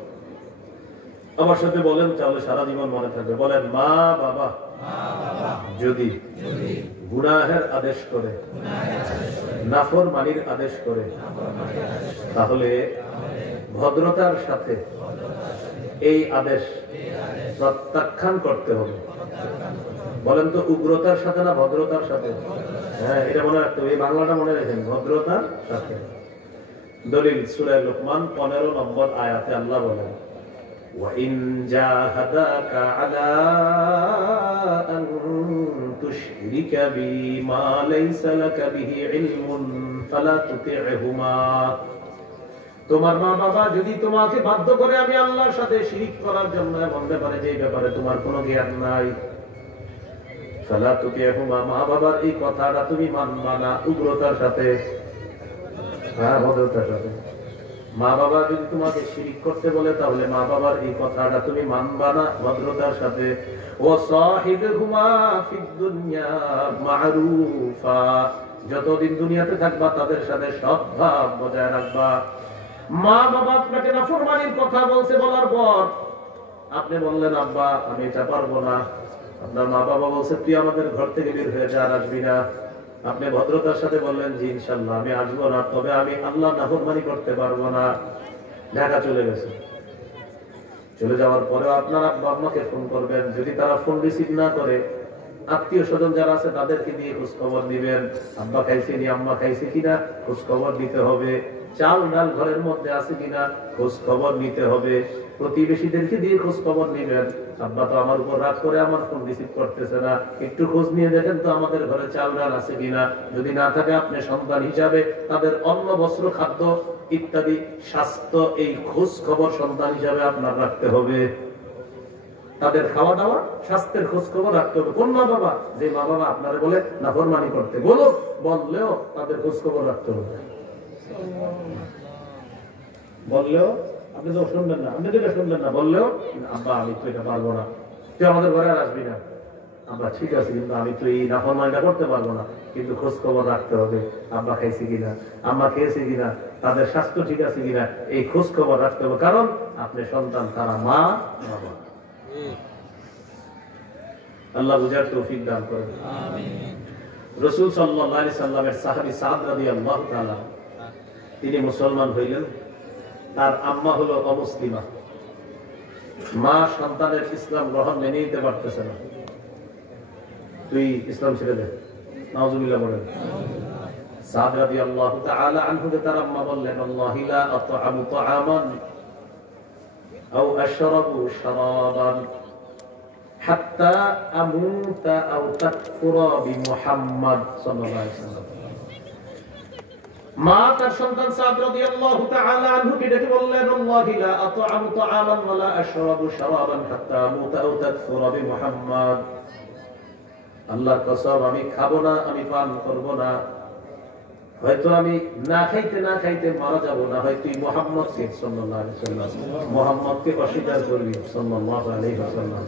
আমার সাথে বলেন, তাহলে সারা জীবন মনে থাকবে। বলেন মা বাবা যদি গুনাহের আদেশ করে, নাফরমানির আদেশ করে, তাহলে ভদ্রতার সাথে এই আদেশ প্রত্যাখ্যান করতে হবে। বলেন তো, উগ্রতার সাথে না ভদ্রতার সাথে? হ্যাঁ, এটা মনে রাখতে হবে, এই বাংলাটা মনে রাখেন, ভদ্রতার সাথে। দলিল সূরা লুকমান 15 নম্বর আয়াতে আল্লাহ বলেন, وَإِنْ جَاهَدَاكَ عَلَىٰ أَن تُشْرِكَ بِي مَا لَيْسَ لَكَ بِهِ عِلْمٌ فَلَا تُطِعْهُمَا। তোমার মা বাবা যদি তোমাকে বাধ্য করে আমি আল্লাহর সাথে শিরিক করার জন্য এমন ব্যাপারে, যে ব্যাপারে তোমার কোনো জ্ঞান নাই, ফালা তুতিহুমা, মা বাবার এই কথাটা তুমি মানবা না। উগ্রতার সাথে, হ্যাঁ, ভদ্রতার সাথে। মা বাবা যদি তোমাকে শিরিক করতে বলে, তাহলে মা বাবার এই কথাটা তুমি মানবা না, ভদ্রতার সাথে। ওয়াসাহিবহুমা ফিদ দুনিয়া মা'রুফা, যতদিন দুনিয়াতে থাকবা তাদের সাথে সদ্ভাব বজায় রাখবা। মা বাবা আপনাকে নাফরমানির কথা বলছে, বলার পর আপনি বললেন আব্বা আমি এটা পারবো না, আপনার মা বাবা বলছে তুই আমাদের ঘর থেকে বের হয়ে যা, আর আসবি না। আপনি ভদ্রতার সাথে বললেন জি ইনশাআল্লাহ আমি আসবো না, তবে আমি আল্লাহ নাফরমানি করতে পারবো না। ঢাকা চলে গেছে। চলে যাওয়ার পরে আপনার আব্বা আম্মাকে ফোন করবেন, যদি তারা ফোন রিসিভ না করে, আত্মীয় স্বজন যারা আছে তাদেরকে দিয়ে খোঁজ খবর নিবেন, আব্বা খাইছে নি, আম্মা খাইছে কিনা খোঁজ খবর নিতে হবে। চাল ডাল ঘরের মধ্যে আছে কিনা খোঁজ খবর নিতে হবে। প্রতিবেশীদেরকে দিয়ে খোঁজ খবর নিবেন, আব্বা তো আমার উপর রাগ করে আমার ফোন রিসিভ করতেছে না, একটু খোঁজ নিয়ে দেখেন তো আমাদের ঘরে চাল ডাল আছে কিনা। যদি না থাকে, আপনি সন্তান হিসাবে তাদের অন্ন বস্ত্র খাদ্য ইত্যাদি স্বাস্থ্য এই খোঁজ খবর সন্তান হিসাবে আপনার রাখতে হবে। তাদের খাওয়া দাওয়া স্বাস্থ্যের খোঁজ খবর রাখতে হবে। কোন মা বাবা? যে মা বাবা আপনারা বলে নাফরমানি করতে বললেও তাদের খোঁজ খবর রাখতে হবে। বললেও আপনি তো শুনবেন না, আপনি তো এটা শুনবেন না, বললেও আব্বা আমি তো এটা পারবো না, তুই আমাদের ঘরে আর আসবি না। আব্বা ঠিক আছে, কিন্তু আমি তো এই নাফরমানিটা করতে পারবো না, কিন্তু খোঁজ খবর রাখতে হবে, আব্বা খাইছে কিনা, আম্মা খেয়েছে কিনা, তাদের স্বাস্থ্য ঠিক আছে কিনা, এই খোঁজ খবর রাখতে হবে। কারণ আপনি সন্তান, তারা মা বাবা। আল্লাহ বুঝার তৌফিক দান করেন। রাসূল সাল্লাল্লাহু আলাইহি সাল্লামের সাহাবী সাদ রাদিয়াল্লাহু তাআলা, তিনি মুসলমান হইলেন। তার আম্মা হলো অমুসলিমা। মা সন্তানের ইসলাম গ্রহণ মেনে নিতে পারতেছে না। তুই ইসলাম ছেড়ে দে, নাউজুবিল্লাহ বলেন। সাদ রাদিয়াল্লাহু তাআলা আনহু তার আম্মা বললেন, আল্লাহি লা আত'আমু তা'আমান আও আশরাবু শারাবান হাত্তা আমুতা আও তাকফুরা বিমুহাম্মাদ সাল্লাল্লাহু আলাইহি ওয়াসাল্লাম। মা তার সন্তান সাদ রাদিয়াল্লাহু তাআলা আনহুকে ডেকে বললেন, আল্লাহি লা আত'আমু তা'আমান ওয়া লা আশরাবু শারাবান হাত্তা আমুতা আও তাকফুরা বিমুহাম্মাদ। আল্লাহর কসম, আমি খাবো না, আমি পান করব না, হয়তো আমি না খাইতে মারা যাব, না হয় তুই মুহাম্মদকে সাল্লাল্লাহু আলাইহি ওয়াসাল্লাম মুহাম্মদকে অস্বীকার করবি সাল্লাল্লাহু আলাইহি ওয়াসাল্লাম।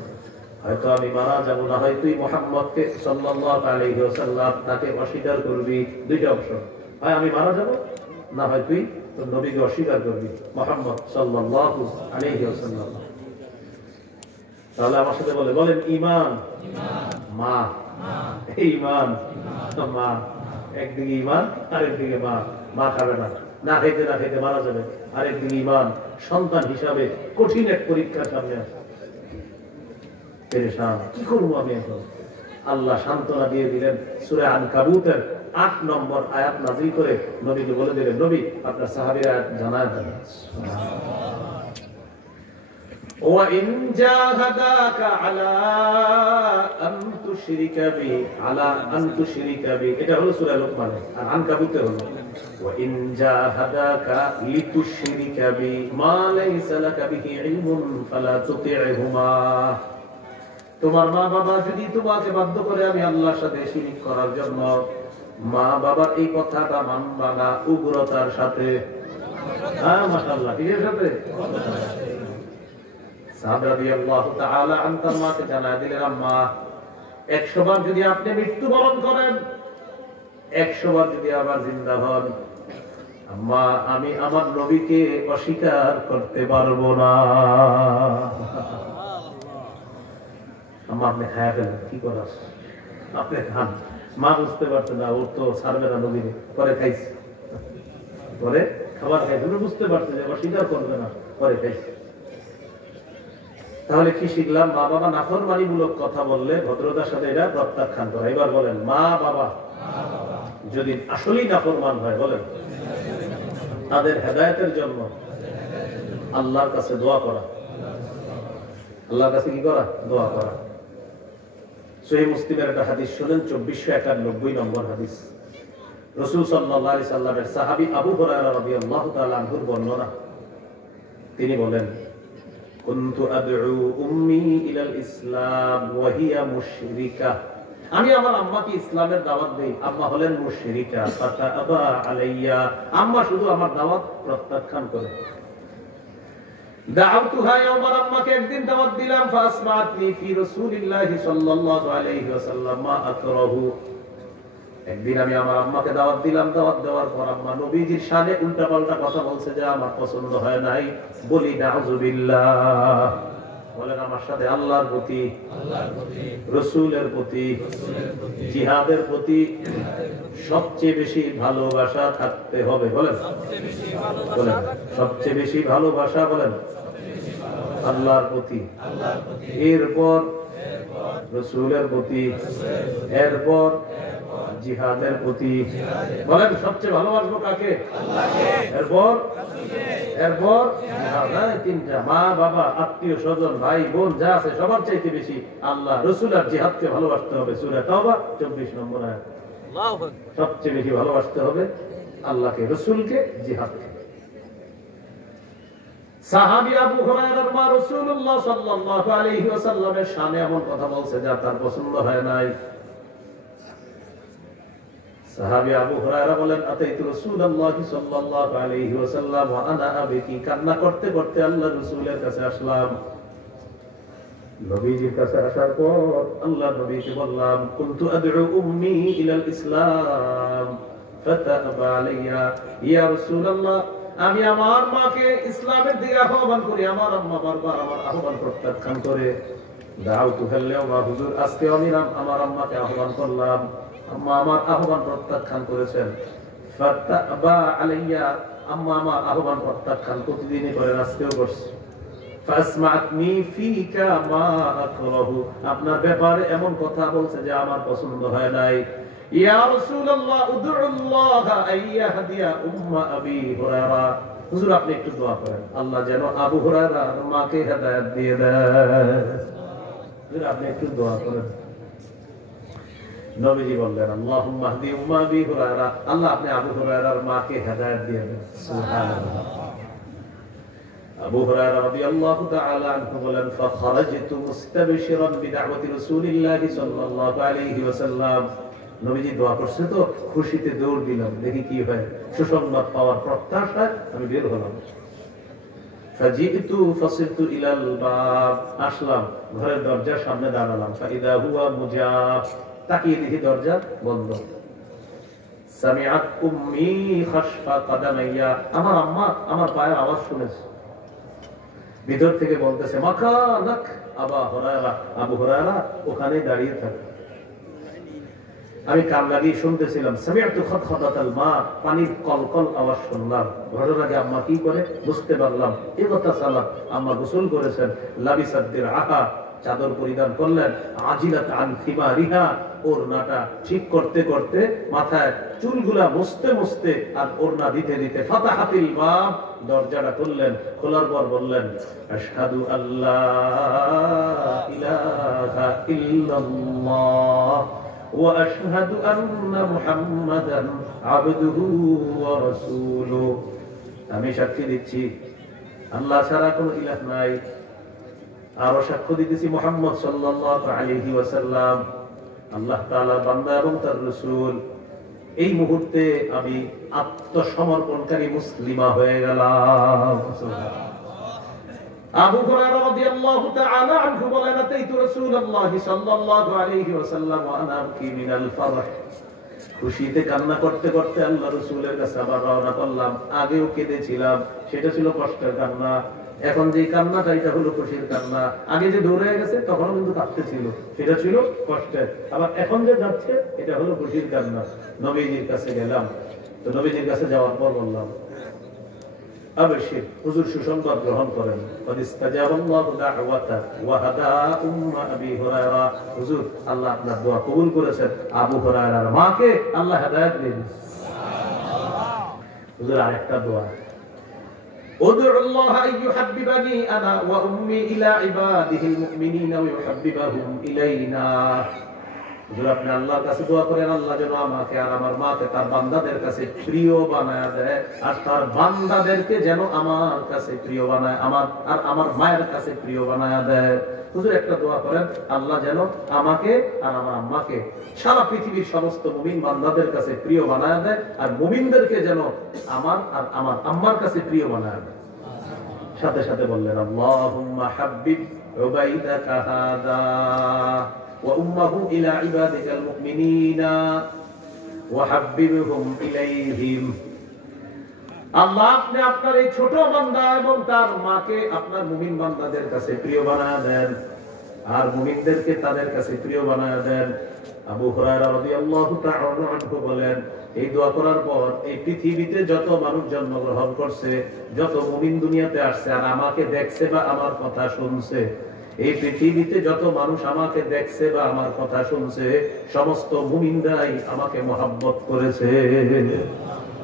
হয়তো আমি মারা যাব, না হয় তুই মুহাম্মদকে সাল্লাল্লাহু আলাইহি ওয়াসাল্লাম তাকে অস্বীকার করবি। দুইটা অপশন, হয় আমি মারা যাব, না হয় তুই তোর নবীকে অস্বীকার করবি মুহাম্মদ সাল্লাল্লাহু আলাইহি ওয়াসাল্লাম। তাহলে আমার সাথে বলেন ঈমান, মা, ঈমান, মা। একদিকে ঈমান, আরেকদিকে মা। মা খাবে না, না খাইতে মারা যাবে। আরেকদিকে ঈমান। সন্তান হিসাবে কঠিন এক পরীক্ষার সামনে আছে। পেরেশান, কি করবো আমি এখন? আল্লাহ সান্ত্বনা দিয়ে দিলেন। সূরা আনকাবুতের 8 নম্বর আয়াত নাযিল করে নবীকে বলে দিলেন, নবী আপনার সাহাবীরা জানায় দেন, وَإِنْ جَاهَدَاكَ عَلَىٰ أَن تُشْرِكَ بِي এটা হলো সূরা লুকমানের। আর আনকাবুতে হলো وَإِنْ جَاهَدَاكَ لِتُشْرِكَ بِي مَا لَيْسَ لَكَ بِهِ عِلْمٌ فَلَا تُطِعْهُمَا। তোমার মা বাবা যদি তোমাকে বাধ্য করে আমি আল্লাহর সাথে শিরক করার জন্য, মা বাবার এই কথাটা মানবা না, উগ্রতার সাথে। হ্যাঁ, মাশাআল্লাহ, কিসের সাথে? সাদ রাদিয়াল্লাহু তাআলা আনতার মাকে জানায় দিলেন, আম্মা 100 বার যদি আপনি মৃত্যুবরণ করেন, 100 বার যদি আবার জিন্দা হন, আম্মা আমি আমার নবীকে অস্বীকার করতে পারবো না। আম্মা আপনি খায়া ফেলেন, কি করাস, আপনি খান, মা বুঝতে পারছে না, ওর তো ছাড়বে না নবীরে, পরে খাইছে, পরে খাবার খাইছে, বুঝতে পারছে যে অস্বীকার করবে না, পরে খাইছে। তাহলে কি শিখলাম? মা বাবা নাফরমানিমূলক কথা বললে ভদ্রতার সাথে এটা প্রত্যাখ্যান করা। এবার বলেন, মা বাবা যদি আসলেই নাফরমান হয়, বলেন তাদের হেদায়েতের জন্য আল্লাহর কাছে দোয়া করা। আল্লাহর কাছে কি করা? দোয়া করা। সহিহ মুসলিমের একটা হাদিস শুনেন, 2491 নম্বর হাদিস। রাসূল সাল্লাল্লাহু আলাইহি সাল্লামের সাহাবী আবু হুরায়রা রাদিয়াল্লাহু তাআলা আনহুর বর্ণনা। তিনি বলেন, কুনতু আদউ উম্মি ইলাল ইসলাম ওয়া হিয়া মুশরিকা। আমি আমার আম্মাকে ইসলামের দাওয়াত দেই, আম্মা হলেন মুশরিকা। ফাতাবা আলাইয়া, আম্মা শুধু আমার দাওয়াত প্রত্যাখ্যান করে। দাআউতুহা ইয়াওমান, আম্মাকে একদিন দাওয়াত দিলাম, ফাসমাআতনি ফি রাসূলিল্লাহি সাল্লাল্লাহু আলাইহি ওয়াসাল্লাম মা আকরাহু। একদিন আমি আমার আম্মাকে দাওয়াত দিলাম, দাওয়াত দেওয়ার পর আম্মা নবীজির শানে উল্টাপাল্টা কথা বলছে যা আমার পছন্দ হয় নাই। বলি নাউযুবিল্লাহ। বলেন আমার সাথে আল্লাহর প্রতি, রাসূলের প্রতি, জিহাদের প্রতি সবচেয়ে বেশি ভালোবাসা থাকতে হবে। বলেন বলেন সবচেয়ে বেশি ভালোবাসা, বলেন আল্লাহর প্রতি, এরপর রাসূলের প্রতি, এরপর জিহাদের প্রতি। বলেন সবচেয়ে ভালোবাসবো কাকে? আল্লাহকে। এরপর তিনটা, মা বাবা, আত্মীয় স্বজন, ভাই বোন যা আছে সবার চাইতে বেশি আল্লাহ, রাসূল আর জিহাদকে ভালোবাসতে হবে। সূরা তাওবা 24 নম্বর আয়াত। সবচেয়ে বেশি ভালোবাসতে হবে আল্লাহকে, রাসূলকে, জিহাদকে। সাহাবী আবু হুরায়রার মা রাসূলুল্লাহ সাল্লাল্লাহু আলাইহি ওয়াসাল্লামের শানে এমন কথা বলছে যা তার পছন্দ হয় নাই। সাহাবী আবু হুরায়রা বলেন, আতাইতু রাসূলুল্লাহ সাল্লাল্লাহু আলাইহি ওয়াসাল্লাম ওয়া আনা আবকি। কান্না করতে করতে আল্লাহর রাসূলের কাছে আসলাম। নবীজির কাছে আসার পর আল্লাহর নবীকে বললাম, কুনতু আদউ উম্মি ইলাল ইসলাম ফাতাবা আলাইয়া। ইয়া রাসূলুল্লাহ, আমি আমার মাকে ইসলামের দিকে আহ্বান করি, আমার আম্মা বারবার আমার আহ্বান প্রত্যাখ্যান করে। দাউতুহা আল-ইয়াওমা, হুজুর আজকে আমি আমার আম্মাকে আহ্বান করলাম, আম্মা আমার আহ্বান প্রত্যাখ্যান করেছেন। ফাতাবা আলাইয়া, আম্মা আমার আহ্বান প্রত্যাখ্যান প্রতিদিনই করেন, আজকেও করছে। ফাসমাআতনি ফিকা মা আকরাহু, আপনার ব্যাপারে এমন কথা বলছে যে আমার পছন্দ হয় নাই। ইয়া রাসূলুল্লাহ, উদউল্লাহ আইয়াহদিয়া উম্মা আবি হুরায়রা। হুজুর আপনি একটু দোয়া করেন, আল্লাহ যেন আবু হুরায়রার মাকে হেদায়েত দিয়ে দেয়। হুজুর আপনি একটু দোয়া করেন। নবীজি বললেন, আল্লাহুম্মা হদি উম্মা আবি হুরায়রা, আল্লাহ আপনি আবু হুরায়রার মাকে হেদায়েত দিয়ে দেন। সুবহানাল্লাহ। আবু হুরায়রা রাদিয়াল্লাহু তাআলা আনহু বলেন, ফাখারাজতু মুস্তাবশিরান বিদাওয়াতি রাসূলিল্লাহি সাল্লাল্লাহু আলাইহি ওয়াসাল্লাম। নবীজি দোয়া করছে তো খুশিতে দৌড় দিলাম, দেখি কি হয়, সুসংবাদ পাওয়ার প্রত্যাশায় আমি বের হলাম। ফাজিতু ফাসিরতু ইলাল বাব, আসলাম, ঘরের দরজার সামনে দাঁড়ালাম। ফাইদা হুয়া মুজাব, তাকিয়ে দেখি দরজা বন্ধ। সামিআত উম্মি খাশফা কাদামাইয়া, আমার আম্মা আমার পায়ের আওয়াজ শুনেছে। ভিতর থেকে বলতেছে, মাকানাক আবা হুরায়রা, আবু হুরায়রা ওখানে দাঁড়িয়ে থাকে। আমি কান লাগিয়ে শুনতেছিলাম। সামিআতু খাতখাতাল মা, পানির কলকল আওয়াজ শুনলাম। ঘরের আগে আম্মা কি করে বুঝতে পারলাম। ইগতাসালাত, আম্মা গোসল করেছেন। লাবিসাত দিরআহা, চাদর পরিধান করলেন। আজিলাত আন খিমারিহা, ওড়নাটা ঠিক করতে করতে, মাথায় চুলগুলা মুছতে মুছতে আর ওড়না দিতে দিতে ফাতাহাতিল বাব, দরজাটা খুললেন। খোলার পর বললেন, আশহাদু আল্লা ইলাহা ইল্লাল্লাহ ওয়া আশহাদু আন্না মুহাম্মাদান আবদুহু ওয়া রাসূলুহু। আমি সাক্ষী দিচ্ছি আল্লাহ ছাড়া কোনো ইলাহ নাই, আরো সাক্ষ্য দিতেছি মুহাম্মদ সাল্লাল্লাহু আলাইহি ওয়াসাল্লাম আল্লাহ তাআলার বান্দা এবং তার রাসূল। এই মুহূর্তে আমি আত্মসমর্পণকারী মুসলিমা হয়ে গেলাম। আবু হুরায়রা রাদিয়াল্লাহু তাআলা আনহু বলেন, আতাইতু রাসূলুল্লাহ সাল্লাল্লাহু আলাইহি ওয়াসাল্লাম ওয়া আনা আবকি মিনাল ফারহ। খুশিতে কান্না করতে করতে আল্লাহ রাসূলের কাছে আবার রওনা করলাম। আগেও কেঁদেছিলাম, সেটা ছিল কষ্টের কান্না। এখন যে কান্নাটা এটা হলো খুশির কান্না। আগে যে দৌড়ে গেছে তখনও কিন্তু কাঁদতেছিল, সেটা ছিল কষ্টের। আবার এখন যে যাচ্ছে এটা হলো খুশির কান্না। নবীজির কাছে গেলাম, তো নবীজির কাছে যাওয়ার পর বললাম, আবশির, হুজুর সুসংবাদ গ্রহণ করেন, ফাদিস্তাজাবাল্লাহু দা'ওয়াতা ওয়া হাদা উম্মা আবি হুরায়রা, হুজুর আল্লাহ আপনার দোয়া কবুল করেছেন, আবু হুরায়রার মাকে আল্লাহ হেদায়েত দিয়েছেন। সুবহানাল্লাহ। হুজুর আরেকটা দোয়া, উদউ আল্লাহ আন ইউহাব্বিবানি আনা ওয়া উম্মি ইলা ইবাদিহিল মুমিনিনা ওয়া ইউহাব্বিবাহুম ইলাইনা। হুজুর আপনি আল্লাহর কাছে দোয়া করেন, আল্লাহ যেন আমাকে আর আমার মাকে তার বান্দাদের কাছে প্রিয় বানায় দেয়, আর তার বান্দাদেরকে যেন আমার কাছে প্রিয় বানায়, আমার মায়ের কাছে প্রিয় বানায় দেয়। হুজুর একটা দোয়া করেন, আল্লাহ যেন আমাকে আর আমার আম্মাকে সারা পৃথিবীর সমস্ত মুমিন বান্দাদের কাছে প্রিয় বানায় দেয়, আর মুমিনদেরকে যেন আমার আর আমার আম্মার কাছে প্রিয় বানায় দেয়। সাথে সাথে বললেন, আল্লাহুম্মা হাব্বিব উবাইদাকা হাদা وأمه إلى عبادك المؤمنين وحببهم إليهم। আল্লাহ আপনি আপনার এই ছোট বান্দা এবং তার মাকে আপনার মুমিন বান্দাদের কাছে প্রিয় বানায় দেন, আর মুমিনদেরকে তাদের কাছে প্রিয় বানায় দেন। আবু হুরায়রা রাদিয়াল্লাহু তাআলা আনহু বলেন, এই দোয়া করার পর এই পৃথিবীতে যত মানুষ জন্মগ্রহণ করছে, যত মুমিন দুনিয়াতে আসছে আর আমাকে দেখছে বা আমার কথা শুনছে, এই পৃথিবীতে যত মানুষ আমাকে দেখছে বা আমার কথা শুনছে, সমস্ত মুমিনরাই আমাকে মহব্বত করেছে।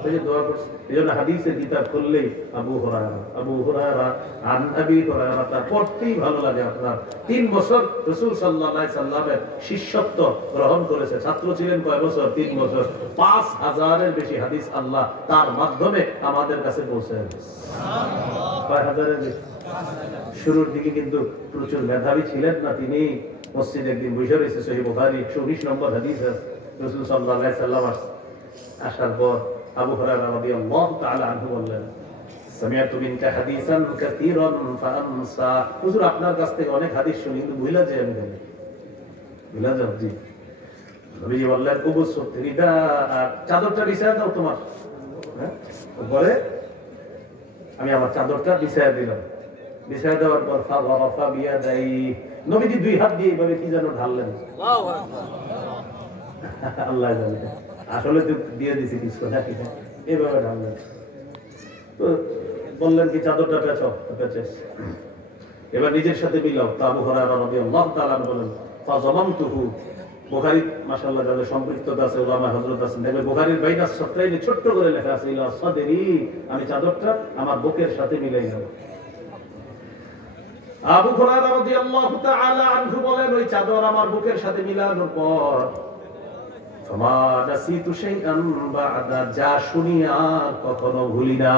এই যে দোয়া করছে, এজন্য হাদিসের কিতাব খুললেই আবু হুরায়রা আন আবি হুরায়রা, তার পড়তেই ভালো লাগে আপনার। 3 বছর রাসূল সাল্লাল্লাহু আলাইহি সাল্লামের শিষ্যত্ব গ্রহণ করেছে। ছাত্র ছিলেন কয় বছর? 3 বছর। 5000-এর বেশি হাদিস আল্লাহ তার মাধ্যমে আমাদের কাছে পৌঁছে দিয়েছে। সুবহানাল্লাহ। কয় হাজারের বেশি? শুরুর দিকে কিন্তু প্রচুর মেধাবী ছিলেন না তিনি। মসজিদে একদিন বসে রয়েছে, সহিহ বুখারী 119 নম্বর হাদিস, রাসূল সাল্লাল্লাহু আলাইহি সাল্লাম আসার পর আবু হুরায়রা রাদিয়াল্লাহু তাআলা আনহু বললেন, সামিআতু মিনকা হাদিসান কাসীরান ফাআনসা, হুজুর আপনার কাছ থেকে অনেক হাদিস শুনি কিন্তু ভুলে যাই আমি। ভুলে যাও? জি। নবীজি বললেন, উবসুত রিদা, চাদরটা বিছায়া দাও তোমার। হ্যাঁ, পরে আমি আমার চাদরটা বিছায়া দিলাম। বিছায়া দেওয়ার পর ফাওয়ারাফা বিয়াদাই, নবীজি 2 হাত দিয়ে এইভাবে কি যেন ঢাললেন। আল্লাহু আকবার। আল্লাহ জানে, আসলে তো দিয়ে দিছি কিছু নাকি, এইভাবে ঢাললেন। তো বললেন কি চাদরটা পেঁচাও, পেঁচেছ। এবার নিজের সাথে মিলাও। তো আবু হুরায়রা রাদিয়াল্লাহু তাআলা বলেন, ফাযামামতুহু, বুখারী মাশাআল্লাহ যাদের সম্পৃক্ততা আছে, উলামা হযরত আছেন, দেখবেন বুখারীর বাইনা সত্রাইনে ছোট্ট করে লেখা আছে, ইলা সাদরি, আমি চাদরটা আমার বুকের সাথে মিলাই নেব। আবু হুরায়রা রাদিয়াল্লাহু তাআলা আনহু বলেন, ওই চাদর আমার বুকের সাথে মিলানোর পর ফামা নাসিতু শাইআন বা'দা, যা শুনি আর কখনো ভুলি না।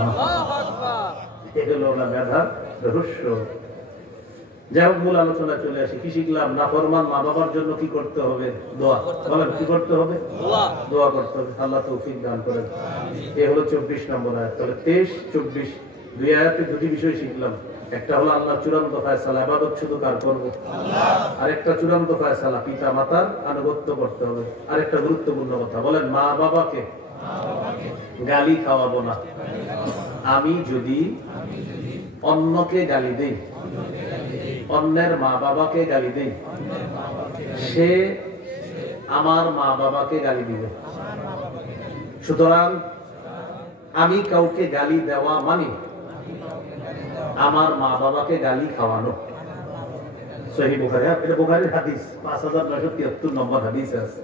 আল্লাহু আকবার। এগুলো না মেধার রহস্য। যাই হোক, মূল আলোচনা চলে আসি। কি শিখলাম? নাফরমান মা বাবার জন্য কি করতে হবে? দোয়া। বলেন কি করতে হবে? দোয়া করতে হবে। আল্লাহ তৌফিক দান করেন। এই হলো 24 নম্বর আয়াত। তাহলে 23, 24 দুই আয়াতে দুটি বিষয় শিখলাম। একটা হলো আল্লাহ চূড়ান্ত ফয়সালা, ইবাদত শুধু কার করব? আল্লাহ। আরেকটা চূড়ান্ত ফয়সালা, পিতা মাতার আনুগত্য করতে হবে। আরেকটা গুরুত্বপূর্ণ কথা বলেন, মা বাবাকে গালি খাওয়াবো না। আমি যদি অন্যকে গালি দেই, অন্যের মা বাবাকে গালি দেই, সে আমার মা বাবাকে গালি দিবে। সুতরাং আমি কাউকে গালি দেওয়া মানে আমার মা বাবাকে গালি খাওয়ানো। সহিহ বুখারী, এটা বুখারীর হাদিস, 5973 নম্বর হাদিস আছে।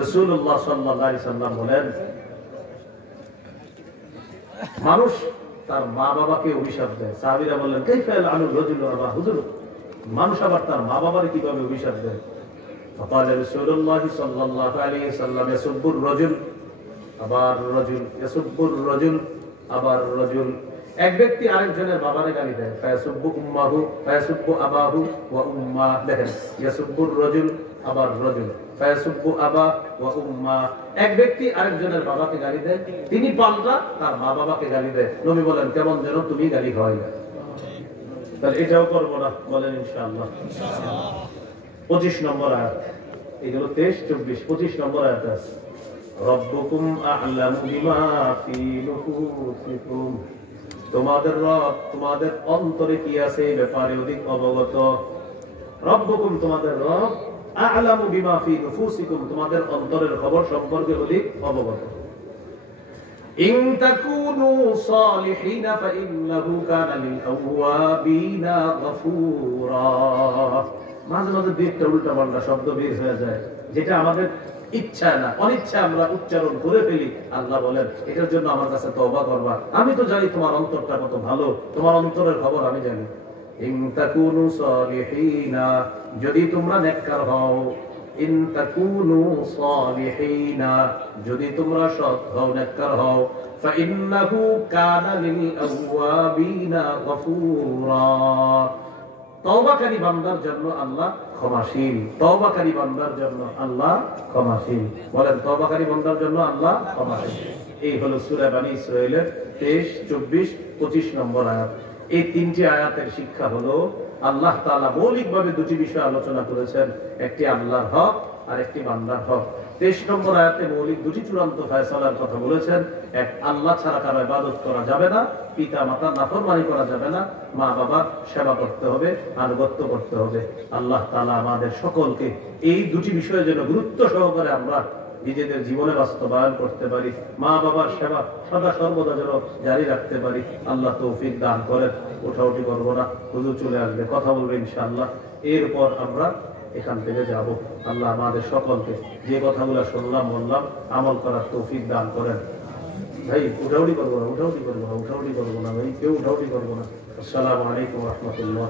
রাসূলুল্লাহ সাল্লাল্লাহু আলাইহি সাল্লাম বলেন, মানুষ তার মা বাবাকে অভিশাপ দেয়। সাহাবীরা বললেন, কাইফা আনুল রাজুলু আবা, হুজুর মানুষ আবার তার মা বাবাকে কিভাবে অভিশাপ দেয়? ফাকাল রাসূলুল্লাহ সাল্লাল্লাহু আলাইহি সাল্লাম, ইয়াসুব্বুর রাজুল আবার রাজুল, ইয়াসুব্বুর রাজুল আবার রাজুল। এক ব্যক্তি আরেকজনের বাবারে গালি দেয়, ফায়াসুব্বু উম্মাহু ফায়াসুব্বু আবাহু ওয়া উম্মা। দেখেন, ইয়াসুব্বুর রাজুল আবার রাজুল, ফায়াসুব্বু আবা ওয়া উম্মা। এক ব্যক্তি আরেকজনের বাবাকে গালি দেয়, তিনি পাল্টা তার মা বাবাকে গালি দেয়। নবী বলেন, কেমন যেন তুমি গালি খাওয়াইলে। তাহলে এটাও করবো না, বলেন ইনশাআল্লাহ। 25 নম্বর আয়াত, এগুলো 23, 24, 25 নম্বর আয়াত আছে, রব্বুকুম আ'লামু বিমা ফি নুফুসিকুম তোমাদের রব তোমাদের অন্তরে কি আছে এই ব্যাপারে অধিক অবগত। রব্বুকুম তোমাদের রব আ'লামু বিমা ফি নুফুসিকুম তোমাদের অন্তরের খবর সম্পর্কে অধিক অবগত। ইন তাকুনু সালিহিনা ফাইন্নাহু কানা লিল আওয়াবিনা গফুরা। মাঝে মাঝে দুইটা উল্টা পাল্টা শব্দ বের হয়ে যায়, যেটা আমাদের ইচ্ছা না অনিচ্ছা আমরা উচ্চারণ করে ফেলি। আল্লাহ বলেন এটার জন্য আমার কাছে তওবা করবা। আমি তো জানি তোমার অন্তরটা কত ভালো, তোমার অন্তরের খবর আমি জানি। ইন তাকুনু সালিহিনা যদি তোমরা নেককার হও, ইন তাকুনু সালিহিনা যদি তোমরা সৎ হও নেককার হও, ফাইন্নাহু কানা লিল আওয়াবিনা গফুরা তওবাকারী বান্দার জন্য আল্লাহ ক্ষমাশীল। তওবাকারী বান্দার জন্য আল্লাহ ক্ষমাশীল। বলেন তওবাকারী বান্দার জন্য আল্লাহ ক্ষমাশীল। এই হলো সূরা বনী ইসরাঈলের 23, 24, 25 নম্বর আয়াত। এই তিনটি আয়াতের শিক্ষা হলো আল্লাহ তাআলা মৌলিকভাবে দুটি বিষয় আলোচনা করেছেন, একটি আল্লাহর হক আর একটি বান্দার হক। 23 নম্বর আয়াতে মৌলিক দুটি চূড়ান্ত ফয়সালার কথা বলেছেন। এক, আল্লাহ ছাড়া কারো ইবাদত করা যাবে না, পিতা মাতার নাফরমানি করা যাবে না, মা বাবার সেবা করতে হবে, আনুগত্য করতে হবে। আল্লাহ তাআলা আমাদের সকলকে এই দুটি বিষয়ে যেন গুরুত্ব সহকারে আমরা নিজেদের জীবনে বাস্তবায়ন করতে পারি, মা বাবার সেবা সদা সর্বদা যেন জারি রাখতে পারি। আল্লাহ তৌফিক দান করেন। উঠাউঠি করবো না, হুজুর চলে আসবে, কথা বলবে ইনশাআল্লাহ। এরপর আমরা এখান থেকে যাব। আল্লাহ আমাদের সকলকে যে কথাগুলো শুনলাম বললাম আমল করার তৌফিক দান করেন। ভাই উঠাউঠি করবো না, উঠাউঠি করবো না, উঠাউঠি করবো না ভাই, কেউ উঠাউঠি করবো না। আসসালামু আলাইকুম ওয়া রাহমাতুল্লাহ।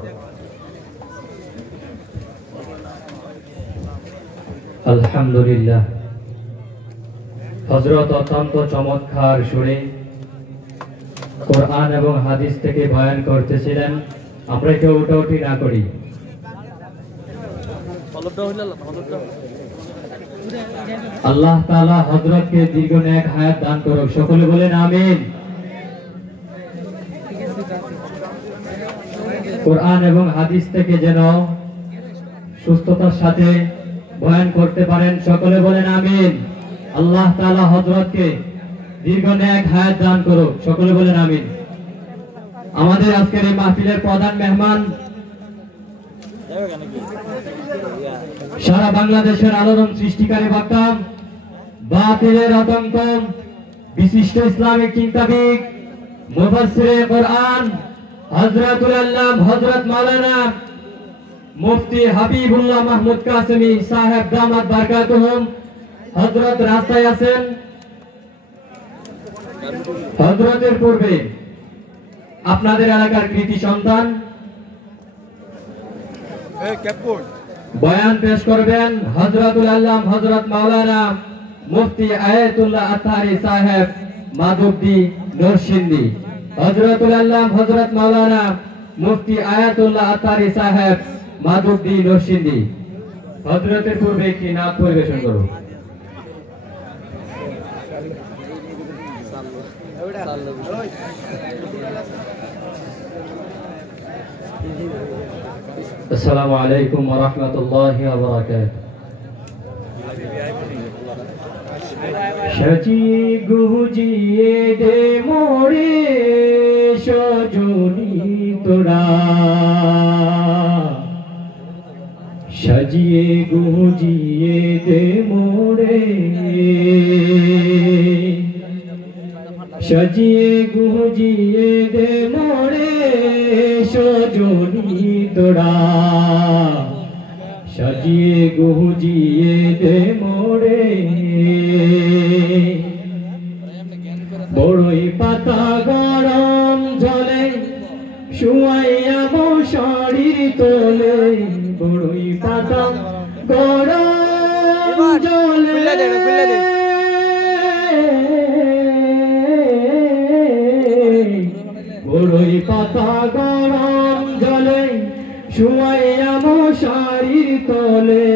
আলহামদুলিল্লাহ। হযরত অত্যন্ত চমৎকার সুরে কোরআন এবং হাদিস থেকে বয়ান করতেছিলেন। আমরা কেউ উঠাউঠি না করি। আল্লাহ তাআলা হযরতকে দীর্ঘ নেক হায়াত দান করুক, সকলে বলেন আমিন। কোরআন এবং হাদিস থেকে যেন সুস্থতার সাথে বয়ান করতে পারেন, সকলে বলেন আমিন। আল্লাহ তাআলা হযরতকে দীর্ঘ নেক হায়াত দান করুক, সকলে বলেন আমিন। আমাদের আজকের এই মাহফিলের প্রধান মেহমান সারা বাংলাদেশের আলোড়ন সৃষ্টিকারী বক্তা, বাতিলের আতঙ্ক, বিশিষ্ট ইসলামিক চিন্তাবিদ, মুফাসসিরে কোরআন হযরতুল আল্লাম হযরত মাওলানা মুফতি হাবিবুল্লাহ মাহমুদ কাসেমি সাহেব দামাত বারকাতুহুম। হযরত রাস্তায় আছেন। হযরতের পূর্বে আপনাদের এলাকার কৃতি সন্তান বয়ান পেশ করবেন হযরতুল আল্লাম হযরত মাওলানা মুফতি আয়াতুল্লাহ আতারি সাহেব মাধবদী নরসিংদী। হযরতুল আল্লাম হযরত মাওলানা মুফতি আয়াতুল্লাহ আতারি সাহেব মাধবদী নরসিংদী। হযরতের পূর্বে একটি নাত পরিবেশন করুন। আসসালামু আলাইকুম ওয়া রাহমাতুল্লাহি ওয়া বারাকাতুহু। সাজিয়ে গুজিয়ে দে মোরে সজনী তোরা, সাজিয়ে গুজিয়ে দে মোরে, সাজিয়ে গুজিয়ে দে মোরে সজনী তোরা, সাজিয়ে গুজিয়ে দে মোরে। বড়ই পাতা গরম জলে শুয়াইয়া মশারির তোলে, বড়ই পাতা গরম জলে বড়ই পাতা গরম জলে শুয়াইয়া মশারির তোলে,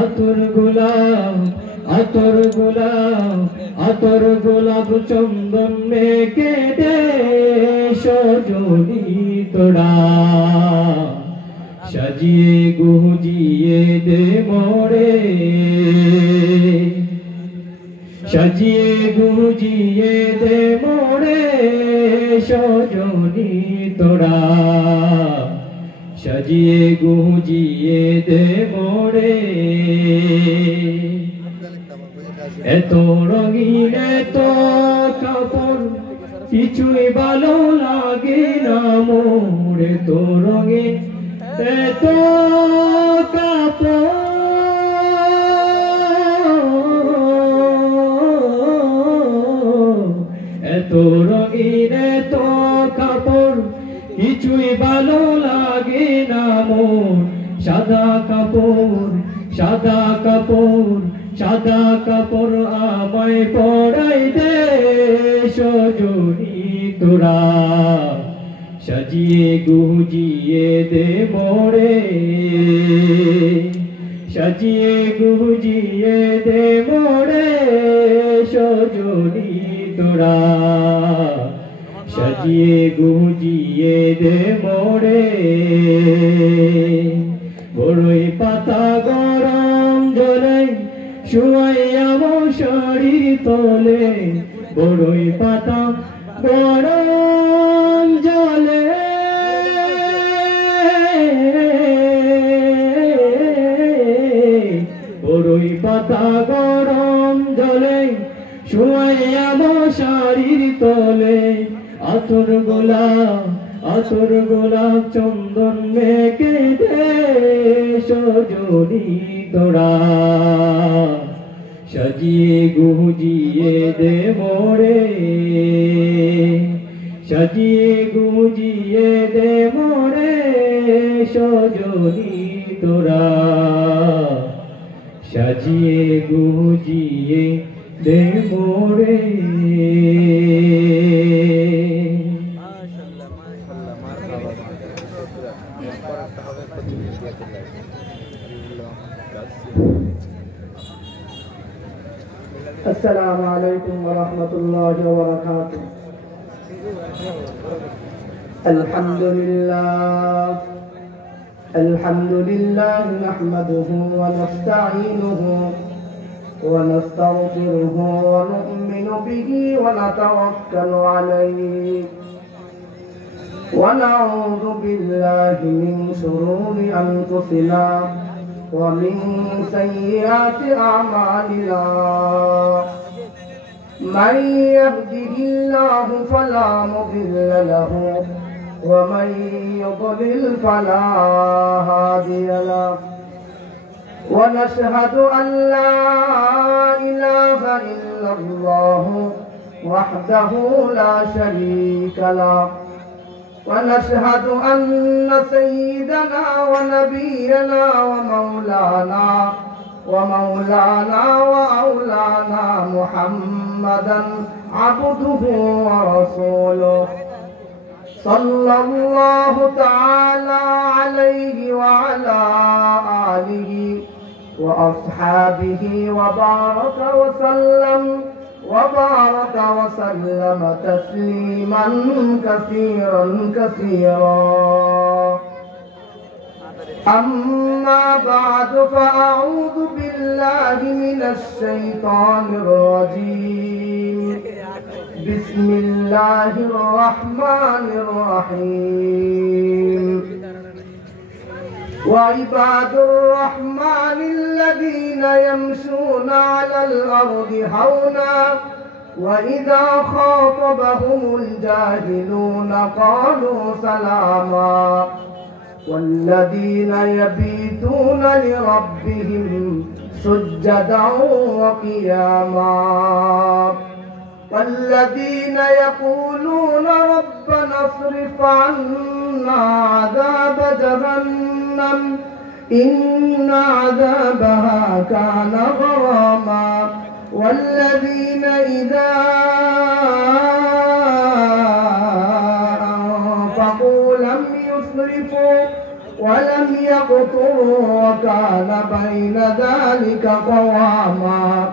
আতর গোলাপ আতর গোলাপ আতর গোলাপ চন্দন মেখে দে সজনী তোরা, সাজিয়ে গুজিয়ে দে মোরে, সাজিয়ে গুজিয়ে দে মোরে সজনী তোরা সাজিয়ে গুজিয়ে দে মোরে এত রঙিন এত কাপড় কিছুই ভালো লাগে না মোর এত রঙিন এত কাপড় এত রঙিন এত কাপড় কিছুই ভালো লাগে না মোর সাদা কাপড় সাদা কাপড় সাদা কাপড় আমায় পরাই দে সজনী তোরা সাজিয়ে গুজিয়ে দে মোরে সাজিয়ে গুজিয়ে দে মোরে সজনী তোরা সাজিয়ে গুজিয়ে দে মোরে বড়ই পাতা গরম জলে শুয়াইয়া মশারি তলে বড়ই পাতা গরম জলে বড়ই পাতা গরম জলে শুয়াইয়া মশারির তলে আতর গোলাপ চন্দন মেখে দে সজনী তোরা সাজিয়ে গুজিয়ে দে মোরে সাজিয়ে গুজিয়ে দে মোরে সজনী তোরা সাজিয়ে গুজিয়ে দে মোরে السلام عليكم ورحمة الله وبركاته. الحمد لله نحمده ونستعينه ونستغفره ونؤمن به ونتوكل عليه ونعوذ بالله من شرور أنفسنا ومن سيئات أعمالنا من يهده الله فلا مضل له ومن يضلل فلا هادي له ونشهد أن لا إله إلا الله وحده لا شريك له ونشهد أن سيدنا ونبينا ومولانا وأولانا محمدا عبده ورسوله صلى الله تعالى عليه وعلى آله وأصحابه وبارك وسلم تسليما كثيرا أما بعد فأعوذ بالله من الشيطان الرجيم بسم الله الرحمن الرحيم وعباد الرحمن الذين يمشون على الأرض هونا وإذا خاطبهم الجاهلون قالوا سلاما والذين يبيتون لربهم سجدا وقياما والذين يقولون ربنا اصرف عنا عذاب جهنم إن عذابها كان غراما والذين إذا أنفقوا لم يسرفوا ولم يقتروا وكان بين ذلك قواما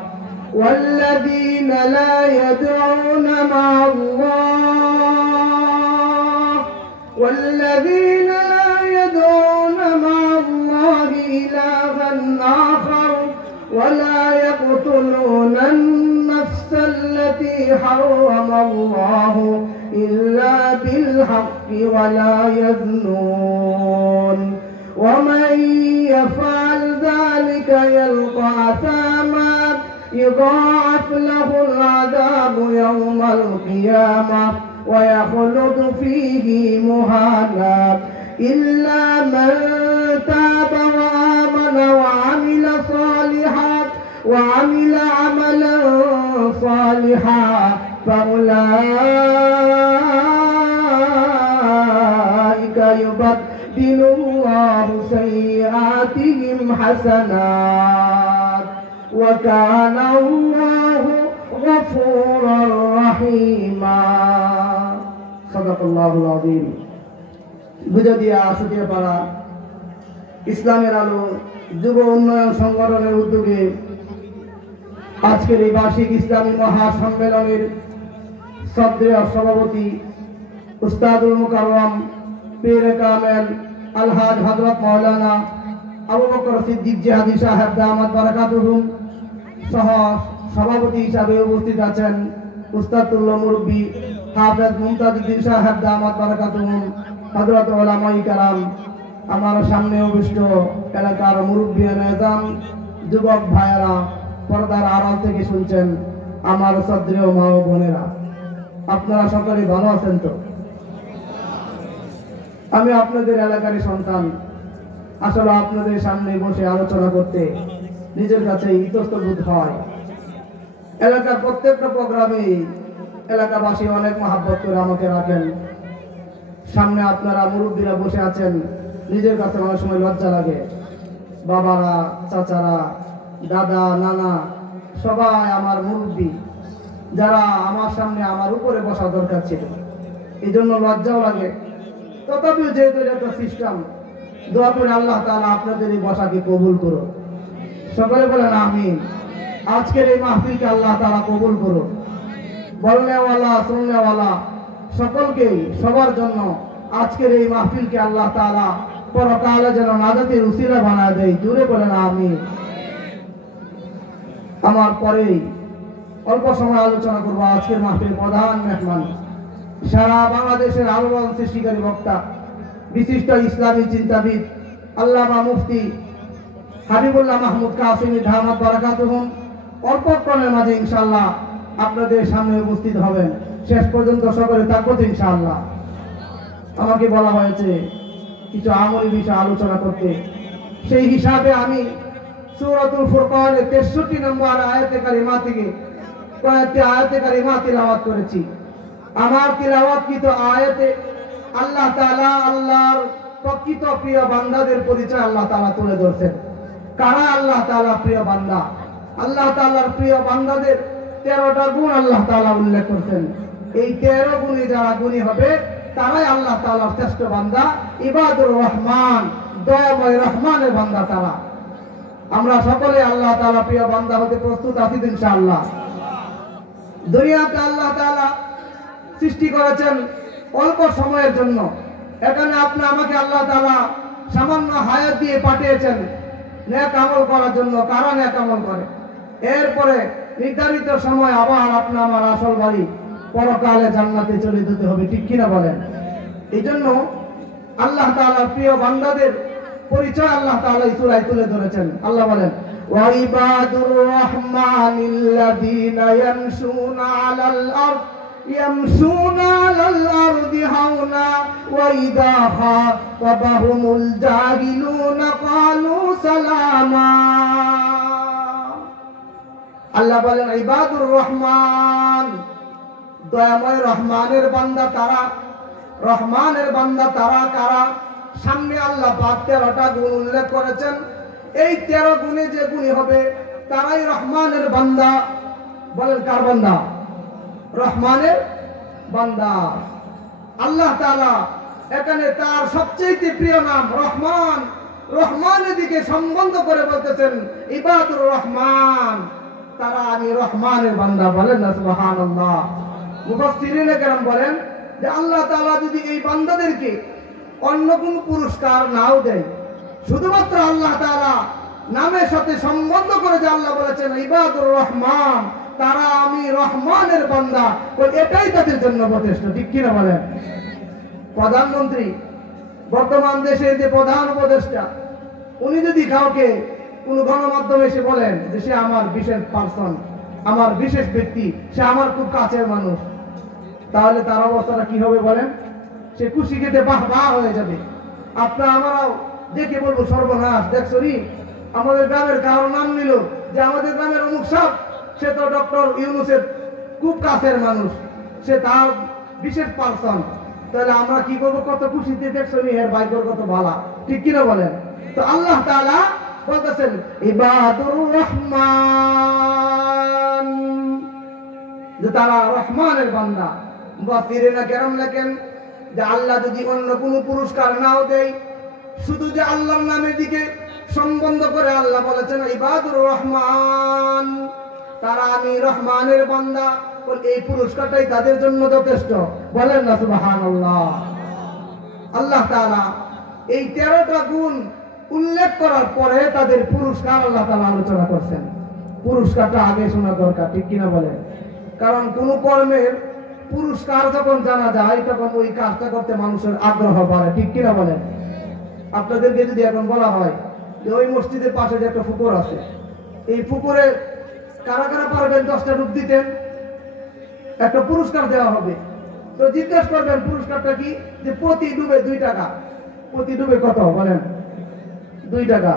والذين لا يدعون مع الله إلها آخر ولا يقتلون النفس التي حرم الله إلا بالحق ولا يزنون ومن يفعل ذلك يلقى أثاما يضاعف له العذاب يوم القيامة ويخلد فيه مهانا إلا من تاب وآمن وعمل عملا صالحا فأولئك يبدل الله سيئاتهم حسنات وكان الله غفورا رحيما صدق الله العظيم বুঝাদিয়া আসুটিয়াপাড়া ইসলামের আলো যুব উন্নয়ন সংগঠনের উদ্যোগে আজকের এই বার্ষিক ইসলামী মহাসম্মেলনের শ্রদ্ধেয় সভাপতি উস্তাদুল মুকাররম পীর কামেল আলহাজ হযরত মাওলানা আবু বকর সিদ্দিক জিহাদি সাহেব দামাত বারাকাতুহুম সহ সভাপতি হিসাবে উপস্থিত আছেন উস্তাদুল্লাহ মুরব্বী হাফেজ মুমতাজউদ্দিন সাহেব দামাত বারাকাতুহুম হযরত উলামায়ে কেরাম আমার সামনে উপবিষ্ট এলাকার মুরব্বিয়ান নিজাম যুবক ভাইয়েরা পর্দার আড়াল থেকে শুনছেন আমার শ্রদ্ধেয় মা ও বোনেরা আপনারা সকলে ভালো আছেন তো আমি আপনাদের এলাকারই সন্তান আসলে আপনাদের সামনে বসে আলোচনা করতে নিজের কাছে ইতস্তত হয় এলাকার প্রত্যেকটা প্রোগ্রামে এলাকাবাসী অনেক মহব্বত করে আমাকে রাখেন সামনে আপনারা মুরব্বীরা বসে আছেন নিজের কাছে অনেক সময় লজ্জা লাগে বাবারা চাচারা দাদা নানা সবাই আমার মুরব্বী যারা আমার সামনে আমার উপরে বসা দরকার ছিল এই জন্য লজ্জাও লাগে তথাপিও যেহেতু একটা সিস্টেম দোয়া করে আল্লাহ তাআলা আপনাদের এই বসাকে কবুল করো সকলে বলেন আমিন আজকের এই মাহফিলকে আল্লাহ তাআলা কবুল করো বলনেওয়ালা শুননেওয়ালা সকলকেই সবার জন্য আজকের এই মাহফিলকে আল্লাহ তাআলা পরকালে যেন নাজাতের উসিলা বানায় দেয় জোরে বলেন আমিন আমার পরেই অল্প সময় আলোচনা করব আজকের মাহফিলের প্রধান মেহমান সারা বাংলাদেশের আলোড়ন সৃষ্টিকারী বক্তা বিশিষ্ট ইসলামী চিন্তাবিদ আল্লামা মুফতি হাবিবুল্লাহ মাহমুদ কাসিমি দামাত বারাকাতুহুম অল্পক্ষণের মাঝে ইনশাআল্লাহ আপনাদের সামনে উপস্থিত হবেন শেষ পর্যন্ত সকলে থাকবেন ইনশাআল্লাহ আমাকে বলা হয়েছে কিছু আমলি বিষয় আলোচনা করতে সেই হিসাবে আমি সূরাতুল ফুরকানের 63 নম্বর আয়াতে কারিমা থেকে কয়েকটি আয়াতে কারিমা তিলাওয়াত করেছি আমার তিলাওয়াতকৃত আয়াতে আল্লাহ তাআলা আল্লাহর প্রকৃত প্রিয় বান্দাদের পরিচয় আল্লাহ তাআলা তুলে ধরেছেন কারা আল্লাহ তাআলা প্রিয় বান্দা আল্লাহ তাআলার প্রিয় বান্দাদের 13টা গুণ আল্লাহ তাআলা উল্লেখ করেছেন এই 13 গুণে যারা গুণী হবে তারাই আল্লাহ তাআলার শ্রেষ্ঠ বান্দা ইবাদুর রহমান দয়াময় রহমানের বান্দা তারা আমরা সকলে আল্লাহ তাআলা প্রিয় বান্দা হতে প্রস্তুত আছি ইনশাআল্লাহ দুনিয়াতে আল্লাহ তাআলা সৃষ্টি করেছেন অল্প সময়ের জন্য এখানে আপনি আমাকে আল্লাহ তাআলা সামান্য হায়াত দিয়ে পাঠিয়েছেন নেক আমল করার জন্য কারা নেক আমল করে এরপরে নির্ধারিত সময় আবার আপনি আমার আসল বাড়ি পরকালে জান্নাতে চলে যেতে হবে ঠিক কিনা বলেন এইজন্য আল্লাহ তাআলার প্রিয় বান্দাদের পরিচয় আল্লাহ তাআলা এই সূরায় তুলে ধরেছেন আল্লাহ বলেন ওয়া ইবাদুর রহমানিল্লাযীনা ইয়ামশুনা আলাল আরদি হাওনা ওয়া ইযা খাতাবাহুমুল জাহিলুনা ক্বালু সালামা আল্লাহ বলেন ইবাদুর রহমান দয়াময় রহমানের বান্দা তারা কারা সামনে আল্লাহ পাক 13টা গুণ উল্লেখ করেছেন এই 13 গুণে যে গুণী হবে তারাই রহমানের বান্দা বলেন কার বান্দা রহমানের বান্দা আল্লাহ তাআলা এখানে তার সবচেয়ে প্রিয় নাম রহমান রহমানের দিকে সম্বন্ধ করে বলতেছেন ইবাদুর রহমান তারা আমি রহমানের বান্দা বলেন না সুবহানাল্লাহ মুফাসসিরিনে কেরাম বলেন যে আল্লাহ তাআলা যদি এই বান্দাদেরকে অন্য কোন পুরস্কার নাও দেয় শুধুমাত্র আল্লাহ তাআলা নামের সাথে সম্বন্ধ করে যে আল্লাহ বলেছেন ইবাদুর রহমান তারা আমি রহমানের বান্দা এটাই তাদের জন্য যথেষ্ট ঠিক কিনা বলেন প্রধানমন্ত্রী, বর্তমান দেশের যে প্রধান উপদেষ্টা, উনি যদি কাউকে কোন গণমাধ্যমে এসে বলেন যে সে আমার বিশেষ পার্সন, আমার বিশেষ ব্যক্তি, সে আমার খুব কাছের মানুষ, তাহলে তার অবস্থাটা কি হবে বলেন? সে খুশি খেতে বাহ বাহ হয়ে যাবে। আপনার আমরাও দেখে বলবো সর্বনাশ, দেখছো নি আমাদের গ্রামের কারো নাম নিল যে আমাদের গ্রামের অমুক সাহেব, সে তো ডক্টর ইউনূসের খুব কাছের মানুষ, সে তার বিশেষ পার্সন। তাহলে আমরা কি করবো? কত খুশিতে, দেখছো নি এর বাইকর কত ভালা, ঠিক কিনা বলেন? তো আল্লাহ তাআলা বলতেছেন ইবাদুর রহমান, যে তারা রহমানের বান্দা। মুফাসসিরিনা কেরাম লেখেন যে আল্লাহ যদি অন্য কোনো পুরস্কার নাও দেয়, শুধু যে আল্লাহর নামের দিকে সম্বন্ধ করে আল্লাহ বলেছেন ইবাদুর রহমান, তারা আমি রহমানের বান্দা, এই পুরস্কারটাই তাদের জন্য যথেষ্ট। বলেন না সুবহানাল্লাহ। আল্লাহ তাআলা এই 13টা গুণ উল্লেখ করার পরে তাদের পুরস্কার আল্লাহ তাআলা আলোচনা করছেন। পুরস্কারটা আগে শোনা দরকার, ঠিক কিনা বলেন? কারণ কোন কর্মের পুরস্কার যখন জানা যায় তখন ওই কাজটা করতে মানুষের আগ্রহ বাড়ে, ঠিক কিনা বলেন? আপনাদেরকে যদি এখন বলা হয় যে ওই মসজিদের পাশে যে একটা পুকুর আছে, এই পুকুরে কারা কারা পারবেন 10টা ডুব দিতেন, একটা পুরস্কার দেওয়া হবে। তো জিজ্ঞেস করবেন পুরস্কারটা কি? যে প্রতি ডুবে 2 টাকা। প্রতি ডুবে কত বলেন? 2 টাকা।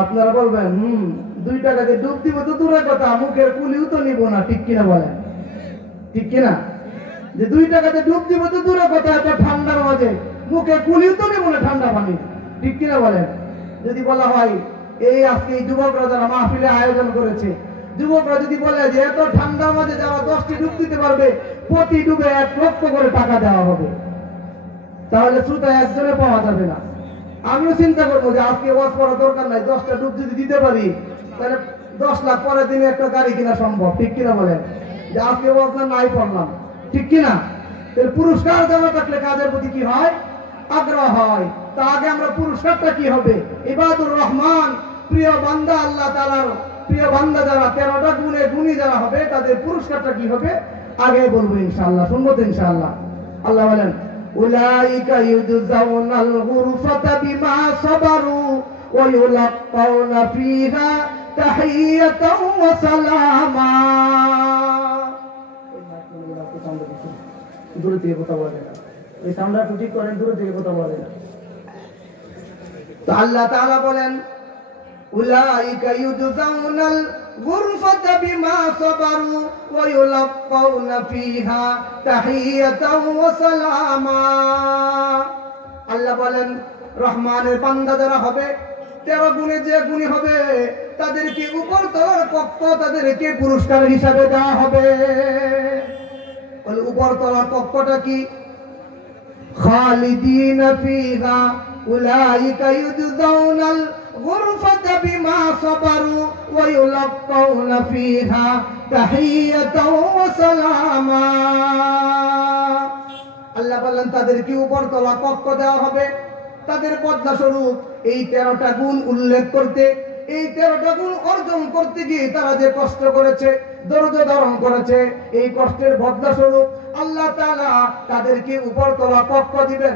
আপনারা বলবেন 2 টাকাতে ডুব দিব তো দূরের কথা, মুখের কুলিও তো নিব না, ঠিক কিনা বলেন? ঠিক কিনা? যে 2 টাকাতে ডুব দিব তো দূরের কথা, এত ঠান্ডার মাঝে মুখে কুলিও তো নিব না ঠান্ডা পানি, ঠিক কিনা বলেন? যদি বলা হয় এই আজকে এই যুবকরা যারা মাহফিলে আয়োজন করেছে, যুবকরা যদি বলে যে এত ঠান্ডার মাঝে যারা 10টি ডুব দিতে পারবে প্রতি ডুবে 1 লক্ষ করে টাকা দেওয়া হবে, তাহলে শ্রোতা একজনে পাওয়া যাবে না। আমিও চিন্তা করবো যে আজকে ওয়াজ করার দরকার নাই, 10টা ডুব যদি দিতে পারি তাহলে 10 লাখ পরের দিনে একটা গাড়ি কিনা সম্ভব, ঠিক কিনা বলেন? যে আজকে ওয়াজ নাই পড়লাম, ঠিক কিনা? তাহলে পুরস্কার জানা থাকলে কাজের প্রতি কি হয়? আগ্রহ হয়। তা আগে আমরা পুরস্কারটা কি হবে? ইবাদুর রহমান, প্রিয় বান্দা, আল্লাহ তাআলার প্রিয় বান্দা যারা 13টা গুণে গুণী যারা হবে তাদের পুরস্কারটা কি হবে আগে বলবো ইনশাআল্লাহ। শুনবো তো ইনশাআল্লাহ। আল্লাহ বলেন উলাইকা ইউজাউনাল গুরফাতা বিমা সাবারু ওয়া ইউলাক্কাউনা ফিহা তাহিয়াতাও ওয়া সালামা। দূরে থেকে কথা বলে না, এই সাউন্ডটা ঠিক করেন, দূরে থেকে কথা বলে না। তো আল্লাহ তাআলা বলেন উলাইকা ইউজাউনাল গুরফাতা বিমা সাবারু ওয়া ইউলাক্কাউনা ফিহা তাহিয়াতাও ওয়া সালামা। আল্লাহ বলেন রহমানের বান্দা যারা হবে, 13 গুণে যে গুণী হবে তাদেরকে উপরতলার কক্ষ, তাদেরকে পুরস্কার হিসাবে দেওয়া হবে। বলে উপরতলার কক্ষটা কি? খালিদিনা ফিহা উলাইকা ইউজাউনাল গুরফাতা বিমা সাবারু ওয়া ইউলাক্কাউনা ফিহা তাহিয়াতাও ওয়া সালামা। আল্লাহ বললেন তাদেরকে উপরতলা কক্ষ দেওয়া হবে, তাদের বদলা স্বরূপ এই 13টা গুণ উল্লেখ করতে, এই 13টা গুণ অর্জন করতে গিয়ে তারা যে কষ্ট করেছে, ধৈর্য ধারণ করেছে, এই কষ্টের বদলা স্বরূপ আল্লাহ তাআলা তাদেরকে উপরতলা কক্ষ দিবেন।